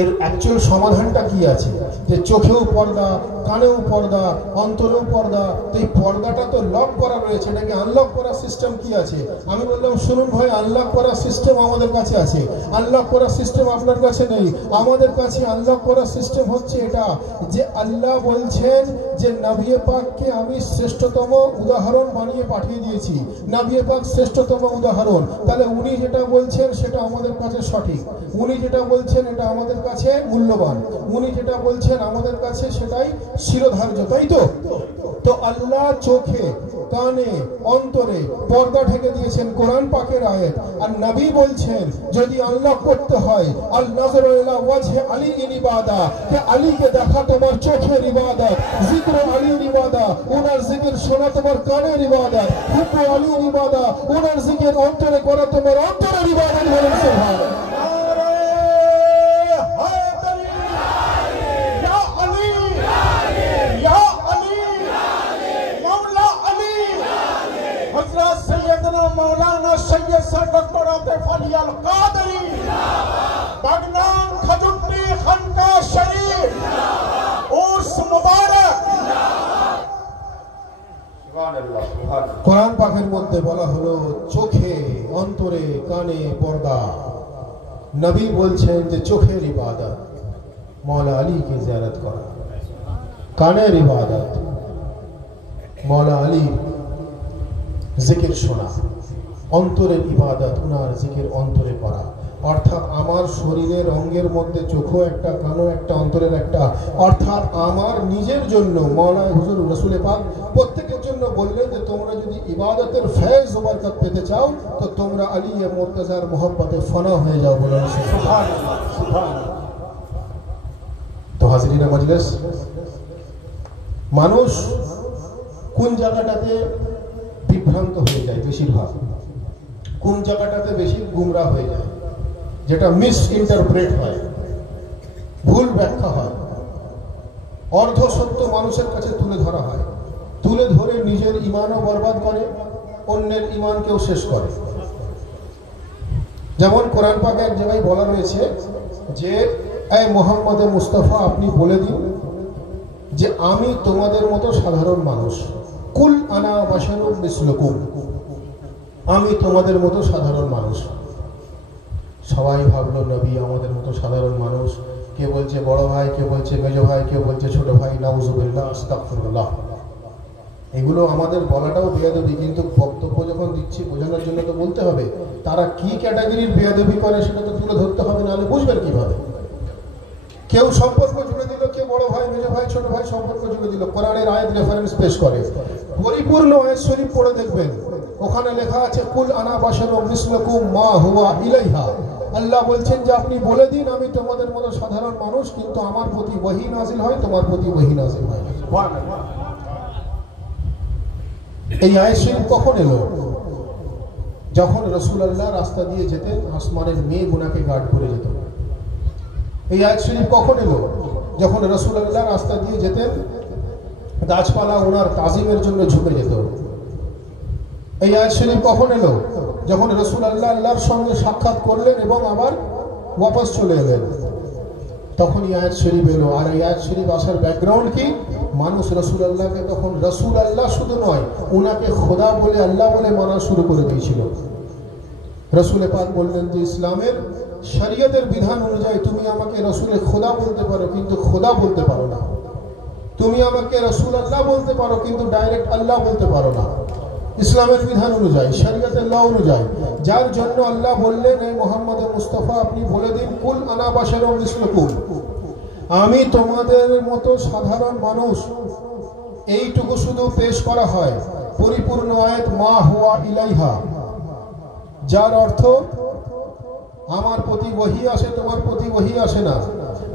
এর অ্যাকচুয়াল সমাধানটা কি আছে, যে চোখেও পর্দা, কানেও পর্দা, অন্তরেও পর্দা, তো এই পর্দাটা তো লক করা রয়েছে, নাকি আনলক করার সিস্টেম কি আছে? আমি বললাম শুনুন ভাই, আনলক করার সিস্টেম আমাদের কাছে আছে, আনলক করার সিস্টেম আপনার কাছে নেই। আমাদের কাছে আনলক করার সিস্টেম হচ্ছে এটা যে আল্লাহ বলছেন যে নবী পাককে আমি শ্রেষ্ঠতম উদাহরণ বানিয়ে পাঠিয়ে দিয়েছি, নবী পাক শ্রেষ্ঠতম উদাহরণ। তাহলে উনি যেটা বলছেন সেটা আমাদের কাছে সঠিক, উনি যেটা বলছেন এটা আমাদের কাছে মূল্যবান, উনি যেটা বলছেন আমাদের কাছে সেটাই শিরোধার্য, তাই তো? তো আল্লাহ চোখে, কানে, অন্তরে পর্দা ঢেকে দিয়েছেন কোরআন পাকের আয়াত। আর নবী বলছেন যদি আল্লাহ করতে হয় আল নজর ইলা ওয়াজহে আলী ইবাদা, কে আলীকে দেখা তোমার চোখের ইবাদত, জিক্র আলীর ইবাদত, ওনার জিকির শোনা তোমার কানের ইবাদত, হুব্বু আলীর ইবাদত, ওনার জিকির অন্তরে করা তোমার অন্তরের ইবাদত। বলেন সুবহানাল্লাহ। मौलाना सैयद सर डॉक्टर आतिफ अली अल कादरी बागनान खजुट्टी खनका शरीफ उर्स मुबारक। কোরআন পাকের মধ্যে বলা হলো চোখে, অন্তরে, কানে পর্দা। নবী বলছেন যে চোখের ইবাদত মৌলা আলীকে জিয়ারত করা, কানের ইবাদত মৌলা আলী জিকির শোনা, অন্তরের ইবাদত উনার জিকির অন্তরে করা। অর্থাৎ আমার শরীরের অঙ্গের মধ্যে চোখও একটা, কানও একটা, অন্তরের একটা। অর্থাৎ আমার নিজের জন্য মওলা হুজুর রাসূল পাক প্রত্যেকের জন্য বললেন যে তোমরা যদি ইবাদতের ফয়েজ ও বরকত পেতে চাও তো তোমরা আলী মুর্তজার মোহব্বতে ফানা হয়ে যাও। বলেন সুবহানাল্লাহ, সুবহানাল্লাহ। তো হাজিরিনা মজলিস, মানুষ কোন জায়গাটাতে বিভ্রান্ত হয়ে যায় বেশিরভাগ, কোন জায়গাটাতে বেশি গুমরা হয়ে যায়, যেটা মিস ইন্টারপ্রেট হয়, ভুল ব্যাখ্যা হয়, অর্ধ সত্য মানুষের কাছে তুলে ধরা হয়, তুলে ধরে নিজের ঈমানও বরবাদ করে, অন্যের ঈমানকেও শেষ করে। যেমন কোরআন পাকে এক জায়গায় বলা রয়েছে যে এই মুহাম্মদ মুস্তাফা আপনি বলে দিন যে আমি তোমাদের মতো সাধারণ মানুষ, কুল আনা বাশারুম মিসলুকুম, আমি তোমাদের মতো সাধারণ মানুষ। সবাই ভাবলো নবী আমাদের মতো সাধারণ মানুষ, কে বলছে বড় ভাই, কে বলছে মেজ ভাই, কেউ বলছে ছোট ভাই, নাউজুবিল্লাহ, আস্তাগফিরুল্লাহ। এগুলো আমাদের বলাটাও বেয়াদবি, কিন্তু বক্তব্য যখন দিচ্ছি বোঝানোর জন্য তো বলতে হবে। তারা কি ক্যাটাগরির বেয়াদবি করে সেটা তো তুলে ধরতে হবে, নাহলে বুঝবেন কিভাবে। কেউ সম্পর্ক জুড়ে দিল, কেউ বড় ভাই মেজো ভাই ছোট ভাই সম্পর্ক জুড়ে দিল, কোরআনের আয়াত রেফারেন্স পেশ করে। পরিপূর্ণ আয়াত শরীফ পড়ে দেখবেন, ওখানে লেখা আছে কুল আনা বাশারুম মিসলুকুম মা হুয়া ইলাইহা। আল্লাহ বলছেন যে আপনি বলে দিন আমি তোমাদের মতো সাধারণ মানুষ, কিন্তু আমার প্রতি ওহী নাজিল হয়, তোমার প্রতি ওহী নাজিল হয়। এই আয়াত শরীফ কখন এলো? যখন রাসূলুল্লাহ রাস্তা দিয়ে যেতেন, আসমানের মেয়ে গুনাকে গার্ড করে যেত। এই আয়াত শরীফ কখন এলো? যখন রাসূলুল্লাহ রাস্তা দিয়ে যেতেন, গাছপালা ওনার তাজিমের জন্য ঝুঁকে যেত। এই আয়াত শরীফ কখন এলো? যখন রাসূলুল্লাহ আল্লাহর সঙ্গে সাক্ষাৎ করলেন এবং আবার ওয়াপস চলে এলেন, তখন এই আয়াত শরীফ এলো। আর এই আয়াত শরীফ আসার ব্যাকগ্রাউন্ড কি? মানুষ রাসূলুল্লাহকে তখন রাসূলুল্লাহ শুধু নয়, উনাকে খোদা বলে, আল্লাহ বলে মানা শুরু করে দিয়েছিল। রাসূল পাক বললেন যে ইসলামের শরীয়তের বিধান অনুযায়ী তুমি আমাকে রাসূলে খোদা বলতে পারো, কিন্তু খোদা বলতে পারো না। তুমি আমাকে রাসূলুল্লাহ বলতে পারো, কিন্তু ডাইরেক্ট আল্লাহ বলতে পারো না। ইসলামের বিধান অনুযায়ী, শরীয়তের ল অনুযায়ী। যার জন্য আল্লাহ বললেন, হে মুহাম্মদ মুস্তাফা আপনি বলে দিন কুল আনা বাশারুম মিসলুকুম, আমি তোমাদের মতো সাধারণ মানুষ। এইটুকু শুধু পেশ করা হয়। পরিপূর্ণ আয়াত মা হুয়া ইলাইহা, যার অর্থ আমার প্রতি ওহী আসে, তোমার প্রতি ওহী আসে না।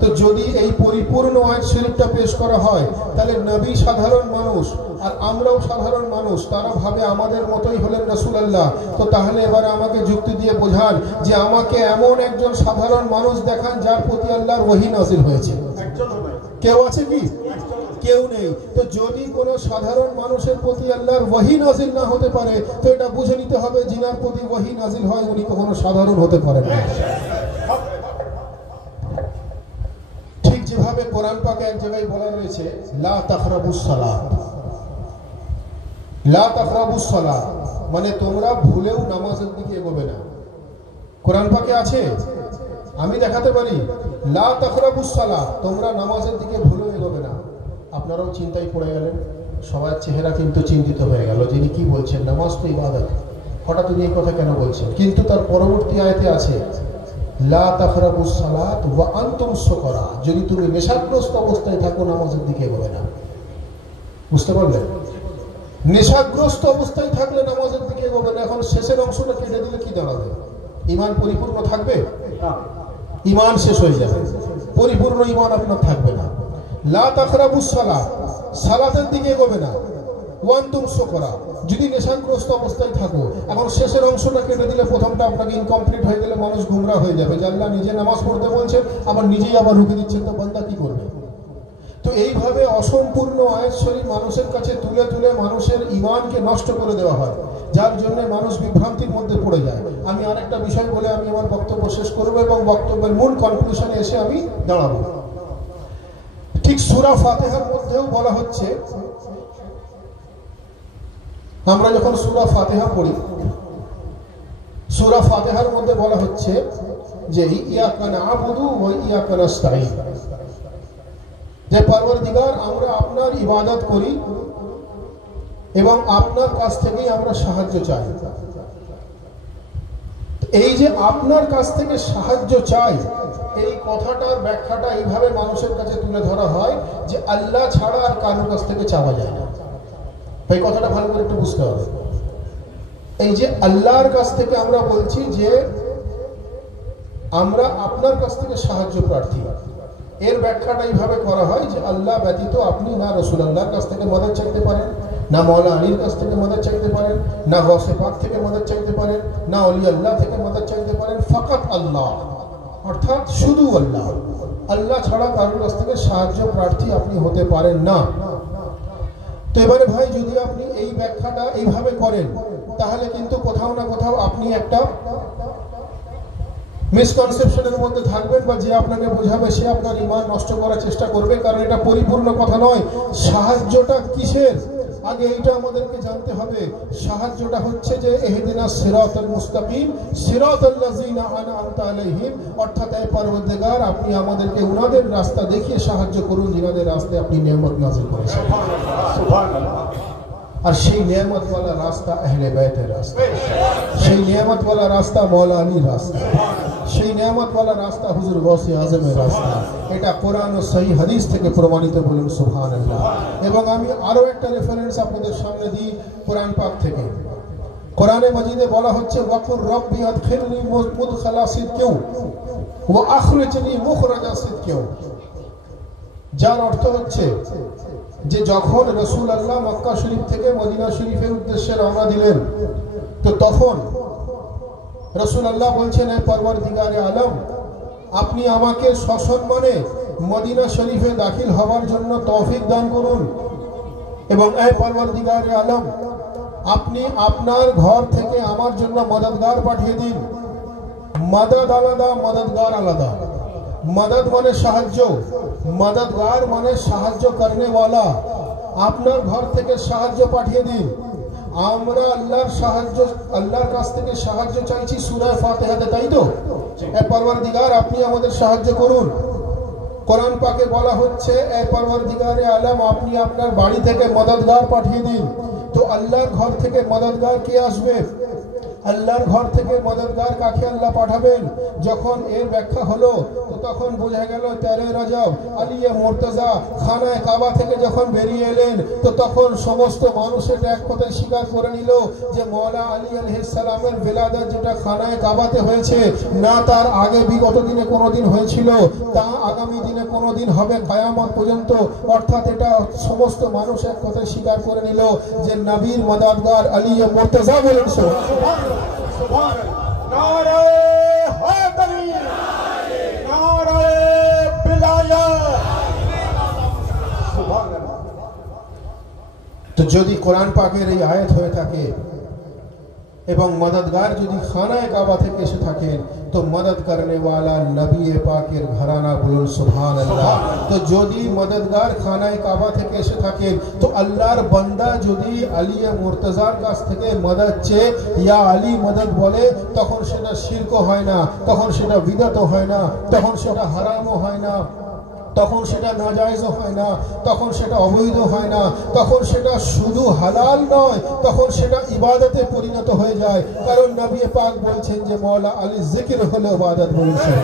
তো যদি এই পরিপূর্ণ আয়াত শরীফটা পেশ করা হয়, তাহলে নবী সাধারণ মানুষ আর আমরাও সাধারণ মানুষ, তারা ভাবে আমাদের মতোই হলেন রাসূলুল্লাহ। তো তাহলে এবারে আমাকে যুক্তি দিয়ে বোঝান যে আমাকে এমন একজন সাধারণ মানুষ দেখান যার প্রতি আল্লাহর ওহী নাযিল হয়েছে। কেউ আছে কি? কেউ নেই। তো যদি কোনো সাধারণ মানুষের প্রতি আল্লাহর ওহী নাযিল না হতে পারে, তো এটা বুঝে নিতে হবে যিনার প্রতি ওহী নাযিল হয় উনি কখনো সাধারণ হতে পারেন না। ঠিক যেভাবে কোরআন পাকে এক জায়গায় বলা রয়েছে লা তাকরাবুস সালাত, লা তাকরাবুস সালাত মানে তোমরা ভুলেও নামাজের দিকে এগোবে না। কোরআন পাকে আছে, আমি দেখাতে পারি, লা তাকরাবুস সালাত, তোমরা নামাজের দিকে ভুলেও এগোবে না। আপনারাও চিন্তায় পড়ে গেলেন, সবার চেহারা কিন্তু চিন্তিত হয়ে গেল, যিনি কি বলছেন, নামাজ তো ইবাদত, হঠাৎ উনি এই কথা কেন বলছেন? কিন্তু তার পরবর্তী আয়াতে আছে লা তাকরাবুস সালাত ওয়া আনতুম সুকারা, যদি তুমি নেশাগ্রস্ত অবস্থায় থাকো নামাজের দিকে এগোবে না। বুঝতে পারলেন? নেশাগ্রস্ত অবস্থায় থাকলে নামাজের দিকে এগোবে না। এখন শেষের অংশটা কেটে দিলে কি দাঁড়াবে? ঈমান পরিপূর্ণ থাকবে? ঈমান শেষ হয়ে যাবে, পরিপূর্ণ ঈমান আপনার থাকবে না। লা তাকরাবুস সালাত, সালাতের দিকে এগোবে না। ওয়ান্তুম সুকরা, যদি নেশাগ্রস্ত অবস্থায় থাকো। এখন শেষের অংশটা কেটে দিলে প্রথমটা আপনাকে ইনকমপ্লিট হয়ে গেলে মানুষ গুমরাহ হয়ে যাবে যে আল্লাহ নিজে নামাজ পড়তে বলছেন, আবার নিজেই আবার রুখে দিচ্ছেন, তো বান্দা কি করবে? তো এইভাবে অসম্পূর্ণ আয়াত শরীফ মানুষের কাছে তুলে তুলে মানুষের ঈমানকে নষ্ট করে দেওয়া হয়, যার জন্য মানুষ বিভ্রান্তির মধ্যে পড়ে যায়। আমি আরেকটা বিষয় বলে আমি আমার বক্তব্য শেষ করব এবং বক্তব্যের মূল কনক্লুশনে এসে আমি দাঁড়াবো। ঠিক সূরা ফাতিহার মধ্যেও বলা হচ্ছে, আমরা যখন সূরা ফাতিহা পড়ি, সূরা ফাতিহার মধ্যে বলা হচ্ছে যে ইয়াকা না'বুদু ওয়া ইয়াকা নাস্তাঈন, যে পরওয়ারদিগার আমরা আপনার ইবাদত করি এবং আপনার কাছ থেকেই আমরা সাহায্য চাই। এই যে আপনার কাছ থেকে সাহায্য চাই, এই কথাটার ব্যাখ্যাটা এইভাবে মানুষের কাছে তুলে ধরা হয় যে আল্লাহ ছাড়া আর কারোর কাছ থেকে চাওয়া যায় না। এই কথাটা ভালো করে একটু বুঝতে হবে। এই যে আল্লাহর কাছ থেকে আমরা বলছি যে আমরা আপনার কাছ থেকে সাহায্য প্রার্থী, এর ব্যাখ্যাটা এইভাবে করা হয় যে আল্লাহ ব্যতীত আপনি না রাসূলুল্লাহর কাছ থেকে মদদ চাইতে পারেন, না মাওলা আলীর কাছ থেকে মদদ চাইতে পারেন, না গৌসে পাক থেকে মদদ চাইতে পারেন, না ওলি আল্লাহ থেকে মদদ চাইতে পারেন। ফাকাত আল্লাহ, অর্থাৎ শুধু আল্লাহ, আল্লাহ ছাড়া কারোর কাছ থেকে সাহায্য প্রার্থী আপনি হতে পারেন না। তো এবারে ভাই, যদি আপনি এই ব্যাখ্যাটা এইভাবে করেন, তাহলে কিন্তু কোথাও না কোথাও আপনি একটা মিসকনসেপশনের মধ্যে থাকবেন, বা যে আপনাকে বোঝাবে সে আপনার ঈমান নষ্ট করার চেষ্টা করবে, কারণ এটা পরিপূর্ণ কথা নয়। সাহায্যটা কিসের? আগে এইটা আমাদেরকে জানতে হবে। সাহায্যটা হচ্ছে যে ইহদিনাস সিরাতাল মুস্তাকিম সিরাতাল্লাযিনা আনআমতা আলাইহিম, অর্থাৎ এই পরওয়ারদিগার আপনি আমাদেরকে উনাদের রাস্তা দেখিয়ে সাহায্য করুন যিনাদের রাস্তায় আপনি নিয়ামত নাযিল করেছেন। সুবহানাল্লাহ। আর সেই নিয়ামতওয়ালা রাস্তা আহলে বাইতের রাস্তা, সেই নিয়ামতওয়ালা রাস্তা মাওলা আলীর রাস্তা। সেই নিয়ামতওয়ালা রাস্তা হুজুর গৌসে আজমের রাস্তা। এটা কোরআন ও সহিহ হাদিস থেকে প্রমাণিত, বলুন সুবহানাল্লাহ। এবং আমি আরো একটা রেফারেন্স আপনাদের সামনে দিই কোরআন পাক থেকে। কোরআনে মাজিদে বলা হচ্ছে ওয়াকুর রব্বি আদখিলনি মুদখালা সিদকিন ওয়া আখরিজনি মুখরাজা সিদকিন, যার অর্থ হচ্ছে যে যখন রাসূলুল্লাহ মক্কা শরীফ থেকে মদিনা শরীফের উদ্দেশ্যে রওনা দিলেন, তো তখন রাসূলুল্লাহ বলছেন, হে পরওয়ারদিগারে আলম, আপনি আমাকে সসম্মানে মদিনা শরীফে দাখিল হওয়ার জন্য তৌফিক দান করুন। এবং হে পরওয়ারদিগারে আলম, আপনি আপনার ঘর থেকে আমার জন্য মদদগার পাঠিয়ে দিন। মদদ আলাদা, মদদগার আলাদা। মদদ মানে সাহায্য, মদদগার মানে সাহায্য করনেওয়ালা। আপনার ঘর থেকে সাহায্য পাঠিয়ে দিন। আমরা আল্লাহর কাছ থেকে সাহায্য চাইছি সূরা ফাতিহাতে, তাই তো? হে পরওয়ারদিগার, আপনি আমাদের সাহায্য করুন। কোরআন পাকে বলা হচ্ছে, হে পরওয়ারদিগারে আলম, আপনি আপনার বাড়ি থেকে মদদগার পাঠিয়ে দিন। তো আল্লাহর ঘর থেকে মদদগার কে আসবে? আল্লাহর ঘর থেকে মদদগার কাকে আল্লাহ পাঠাবেন? যখন এর ব্যাখ্যা হলো, তো তখন বোঝা গেল 13 রজব আলিয়ে মুর্তজা খানায় কাবা থেকে যখন বেরিয়ে এলেন, তো তখন সমস্ত মানুষ এটা এক কথায় স্বীকার করে নিল যে মওলা আলী আলাইহিস সালামের বিলাদত যেটা খানায় কাবাতে হয়েছে, না তার আগে বিগত দিনে কোনোদিন হয়েছিল, তা আগামী দিনে কোনোদিন হবে কিয়ামত পর্যন্ত। অর্থাৎ এটা সমস্ত মানুষ এক কথায় স্বীকার করে নিল যে নবীর মদদগার আলিয়ে মুর্তজা। বলেন नारे हैदरी, नारे बिलायत। তো যদি কোরআন পাকের এই আয়াত হয়ে থাকে এবং মদদগার যদি খানায় কাবা থেকে এসে থাকেন, তো মদদ করনে ওয়ালা নবী পাকের ঘরানা, বলুন সুবহানাল্লাহ। তো যদি মদদগার খানায় কাবা থেকে এসে থাকেন, তো আল্লাহর বান্দা যদি আলী মুর্তজার কাছ থেকে মদদ চেয়ে ইয়া আলী মদদ বলে, তখন সেটা শিরকও হয় না, তখন সেটা বিদআতও হয় না, তখন সেটা হারামও হয় না, তখন সেটা নাজায়েজও হয় না, তখন সেটা অবৈধ হয় না, তখন সেটা শুধু হালাল নয়, তখন সেটা ইবাদতে পরিণত হয়ে যায়। কারণ নবী পাক বলছেন যে মওলা আলী জিকির হলো ইবাদত। বলছেন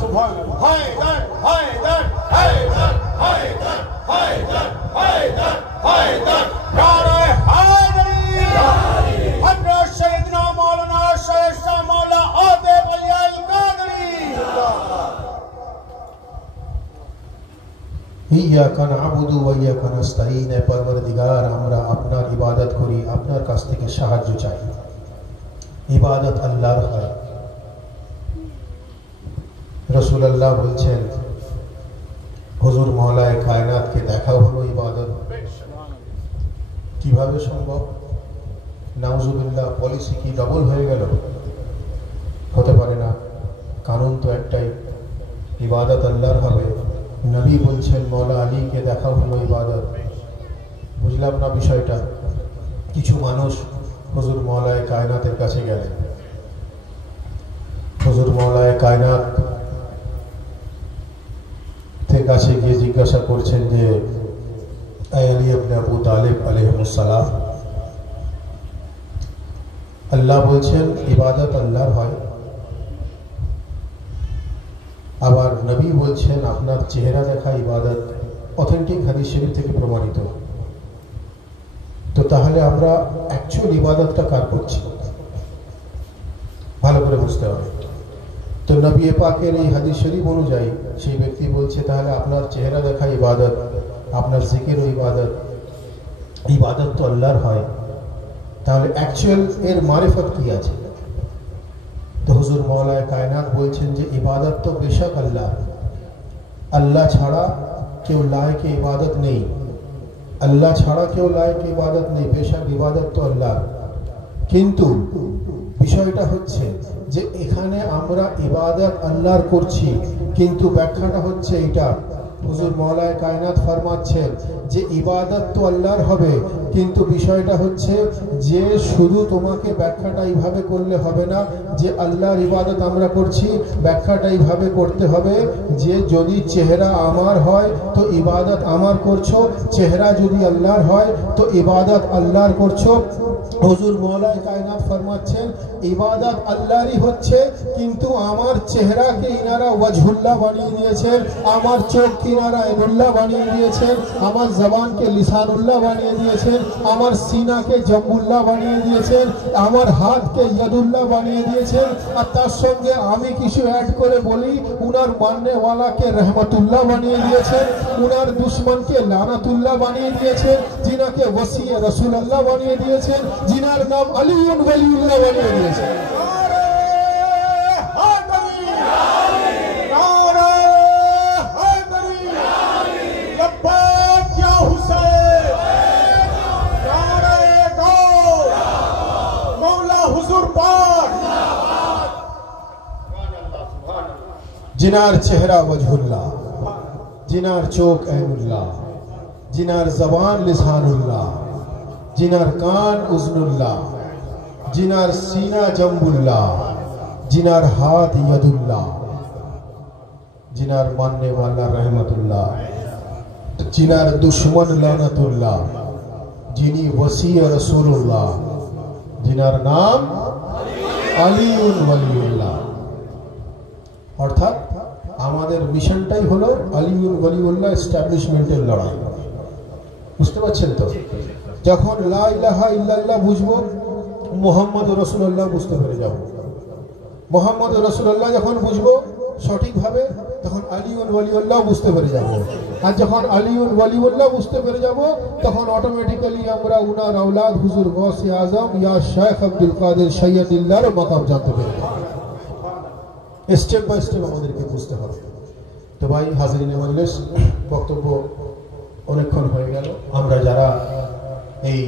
সুবহানাল্লাহ। হায়দার হায়দার হায়দার হায়দার হায়দার হায়দার হায়দার, নারে হায়দারি, হযরত সৈয়দনা মাওলানা শেখ শাহ মাওলা আদেব আলী আল কাদরি। ইয়াকা নাবুদু ওয়া ইয়াকা নাস্তাঈন। পরওয়ারদিগার, আমরা আপনার ইবাদত করি, আপনার কাছ থেকে সাহায্য চাই। ইবাদত আল্লাহর হয়। রাসূলুল্লাহ বলছেন, হুজুর মওলায়ে কায়নাতকে দেখা হলো ইবাদত। কিভাবে সম্ভব? নাউজুবিল্লাহ, পলিসি কি ডবল হয়ে গেল? হতে পারে না। কারণ তো একটাই, ইবাদত আল্লাহর হবে। নবী বলছেন মওলা আলীকে দেখা হলো ইবাদত। বুঝলাম না বিষয়টা। কিছু মানুষ হুজুর মওলায়ে কায়নাতের কাছে গেলেন। হুজুর মওলায়ে কায়নাত থেকে কাছে গিয়ে জিজ্ঞাসা করছেন যে আলী ইবনে আবু তালিব আলাইহিস সালাম, আল্লাহ বলছেন ইবাদত আল্লাহর হয়, আবার নবী বলছেন আপনার চেহারা দেখা ইবাদত। অথেন্টিক হাদিস শরীফ থেকে প্রমাণিত। তো তাহলে আমরা অ্যাকচুয়াল ইবাদতটা কার করছি? ভালো করে বুঝতে হবে। তো নবী পাকের এই হাদিস শরীফ অনুযায়ী সেই ব্যক্তি বলছে তাহলে আপনার চেহারা দেখা ইবাদত, আপনার জিকির ও ইবাদত। ইবাদত তো আল্লাহর হয়, তাহলে অ্যাকচুয়াল এর মারিফত কি আছে? তো হুজুর মওলায়ে কায়নাত বলছেন যে ইবাদত তো বেশক আল্লাহ, আল্লাহ ছাড়া কেউ লায়েক ইবাদত নেই, আল্লাহ ছাড়া কেউ লায়েক ইবাদত নেই। বেশক ইবাদত তো আল্লাহ, কিন্তু বিষয়টা হচ্ছে যে এখানে আমরা ইবাদত আল্লাহর করছি, কিন্তু ব্যাখ্যাটা হচ্ছে এটা। হুজুর মওলায়ে কায়নাত ফরমাচ্ছেন যে ইবাদত তো আল্লাহর হবে, কিন্তু বিষয়টা হচ্ছে যে শুধু তোমাকে ব্যাখ্যাটা এইভাবে করলে হবে না যে আল্লাহর ইবাদত আমরা করছি। ব্যাখ্যাটা এইভাবে করতে হবে যে যদি চেহারা আমার হয় তো ইবাদত আমার করছো, চেহারা যদি আল্লাহর হয় তো ইবাদত আল্লাহর করছো। হুজুর মওলাই কায়নাত ফরমাচ্ছেন ইবাদত আল্লাহরই হচ্ছে, কিন্তু আমার চেহারাকে ইনারা ওয়াজহুল্লাহ বানিয়ে দিয়েছেন, আমার চোখকে ইনারা আইনুল্লাহ বানিয়ে দিয়েছেন, আমার জবানকে লিসানুল্লাহ বানিয়ে দিয়েছেন, আমার সিনাকে জম্বুল্লাহ বানিয়ে দিয়েছেন, আমার হাতকে ইয়াদুল্লাহ বানিয়ে দিয়েছেন। আর তার সঙ্গে আমি কিছু অ্যাড করে বলি, উনার মাননেওয়ালাকে রহমতুল্লাহ বানিয়ে দিয়েছেন, উনার দুশ্মনকে লানাতুল্লাহ বানিয়ে দিয়েছেন, जिनाके वसी रसूल अल्लाह बानिए दिएছেন, जिनार नाम अलीउन वलीउल्लाह बानिए दिएছেন। जिनार चेहरा वजहुल्लाह, जिनार चोक ऐनुल्लाह, जिनार जबान लिसानुल्लाह, जिनार कान उज़नुल्लाह, जिनार सीना जम्बुल्लाह, जिनार हाथ यदुल्लाह, जिनार मानने वाला रहमतुल्लाह, जिनार दुश्मन लानतुल्लाह, जिनी वसी रसूलुल्लाह, जिनार नाम अलीउन वलीउल्लाह। अर्थात আমাদের মিশনটাই হলো আলিউল ওয়ালিউল্লাহ এস্টাবলিশমেন্টের লড়াই। বুঝতে পারছেন তো? যখন লা ইলাহা ইল্লাল্লাহ বুঝবো, মুহাম্মদ রাসূলুল্লাহ বুঝতে পেরে যাব। মুহাম্মদ রাসূলুল্লাহ যখন বুঝবো সঠিকভাবে, তখন আলিউল ওয়ালিউল্লাহ বুঝতে পেরে যাব। আর যখন আলিউল ওয়ালিউল্লাহ বুঝতে পেরে যাব, তখন অটোমেটিক্যালি আমরা উনার আওলাদ হুজুর গৌসে আজম ইয়া শেখ আব্দুল কাদের সৈয়দুল্লাহর মাকাম জানতে পেরে যাব। স্টেপ বাই স্টেপ আমাদেরকে বুঝতে হবে। তো ভাই হাজরিনে মজলিস, বক্তব্য অনেকক্ষণ হয়ে গেল। আমরা যারা এই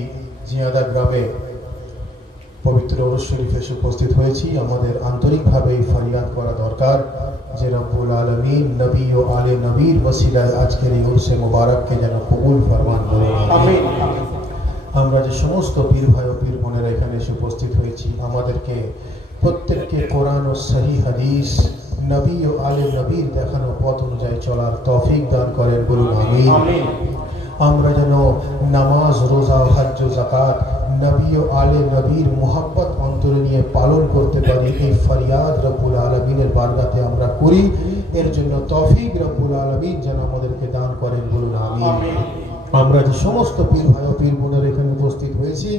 জিয়াদা গ্রামে পবিত্র ওরস শরীফে উপস্থিত হয়েছি, আমাদের আন্তরিকভাবে ফরিয়াদ করা দরকার যে রব্বুল আলামিন নবী ও আলে নবীর ওসিলায় আজকের এই উরসে মুবারককে যেন কবুল ফরমান বলুন আমিন। আমরা যে সমস্ত পীর ভাই ও পীর বোনেরা এখানে এসে উপস্থিত হয়েছি, আমাদেরকে প্রত্যেককে কোরআন ও সহি হাদিস, নবী ও আলে নবীর দেখানো পথ অনুযায়ী চলার তৌফিক দান করেন বলুন আমিন। আমরা যেন নামাজ, রোজা, হজ্জ, যাকাত নবী ও আলে নবীর মুহাব্বত অন্তরে নিয়ে পালন করতে পারি, এই ফরিয়াদ রব্বুল আলামিনের বারগাতে আমরা করি। এর জন্য তৌফিক রব্বুল আলামিন যেন আমাদেরকে দান করেন বলুন আমিন। আমরা যে সমস্ত পীর ভাই ও পীর বোনের এখানে উপস্থিত হয়েছি,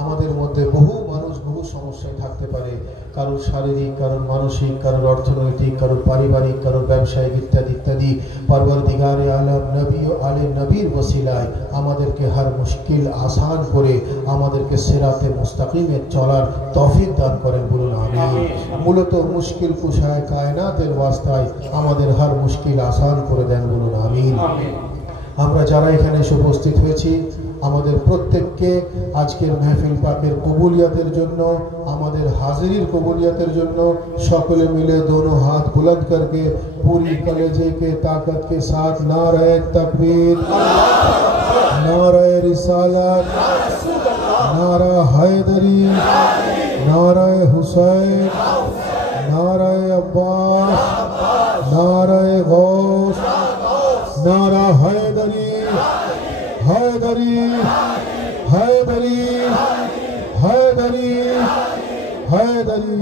আমাদের মধ্যে বহু মানুষ বহু সমস্যায় থাকতে পারে, কারোর শারীরিক, কারোর মানসিক, কারোর অর্থনৈতিক, কারোর পারিবারিক, কারোর ব্যবসায়িক ইত্যাদি ইত্যাদি। পরবর্তীগারে আলম নবী ও আলে নবীর ওসিলায় আমাদেরকে হর মুশকিল আসান করে আমাদেরকে সিরাতে মুস্তাকিমে চলার তৌফিক দান করেন বলুন আমিন। মূলত মুশকিল কুশায় কায়নাতের ওয়াস্তায় আমাদের হর মুশকিল আসান করে দেন বলুন আমিন। আমরা যারা এখানে এসে উপস্থিত হয়েছি, আমাদের প্রত্যেককে আজকের महफिल পাকের কবুলিয়াতের জন্য, আমাদের হাজিরির কবুলিয়াতের জন্য সকলে মিলে दोनों हाथ बुलंद करके पूरी कलेजे के ताकत के साथ नारे तकबीर, नारे रिसालत, नारा हैदरी, नारे हुसैन, नारे अब्बास, नारे गौस, नारा हैदरी, हैदरी, हैदरी, हैदरी, हैदरी,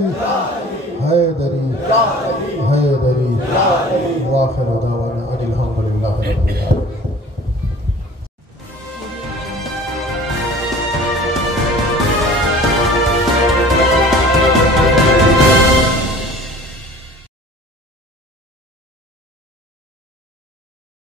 हैदरी, हैदरी। वाखिर दावाना अनिल हम्दुलिल्लाहि रब्बिल आलमीन।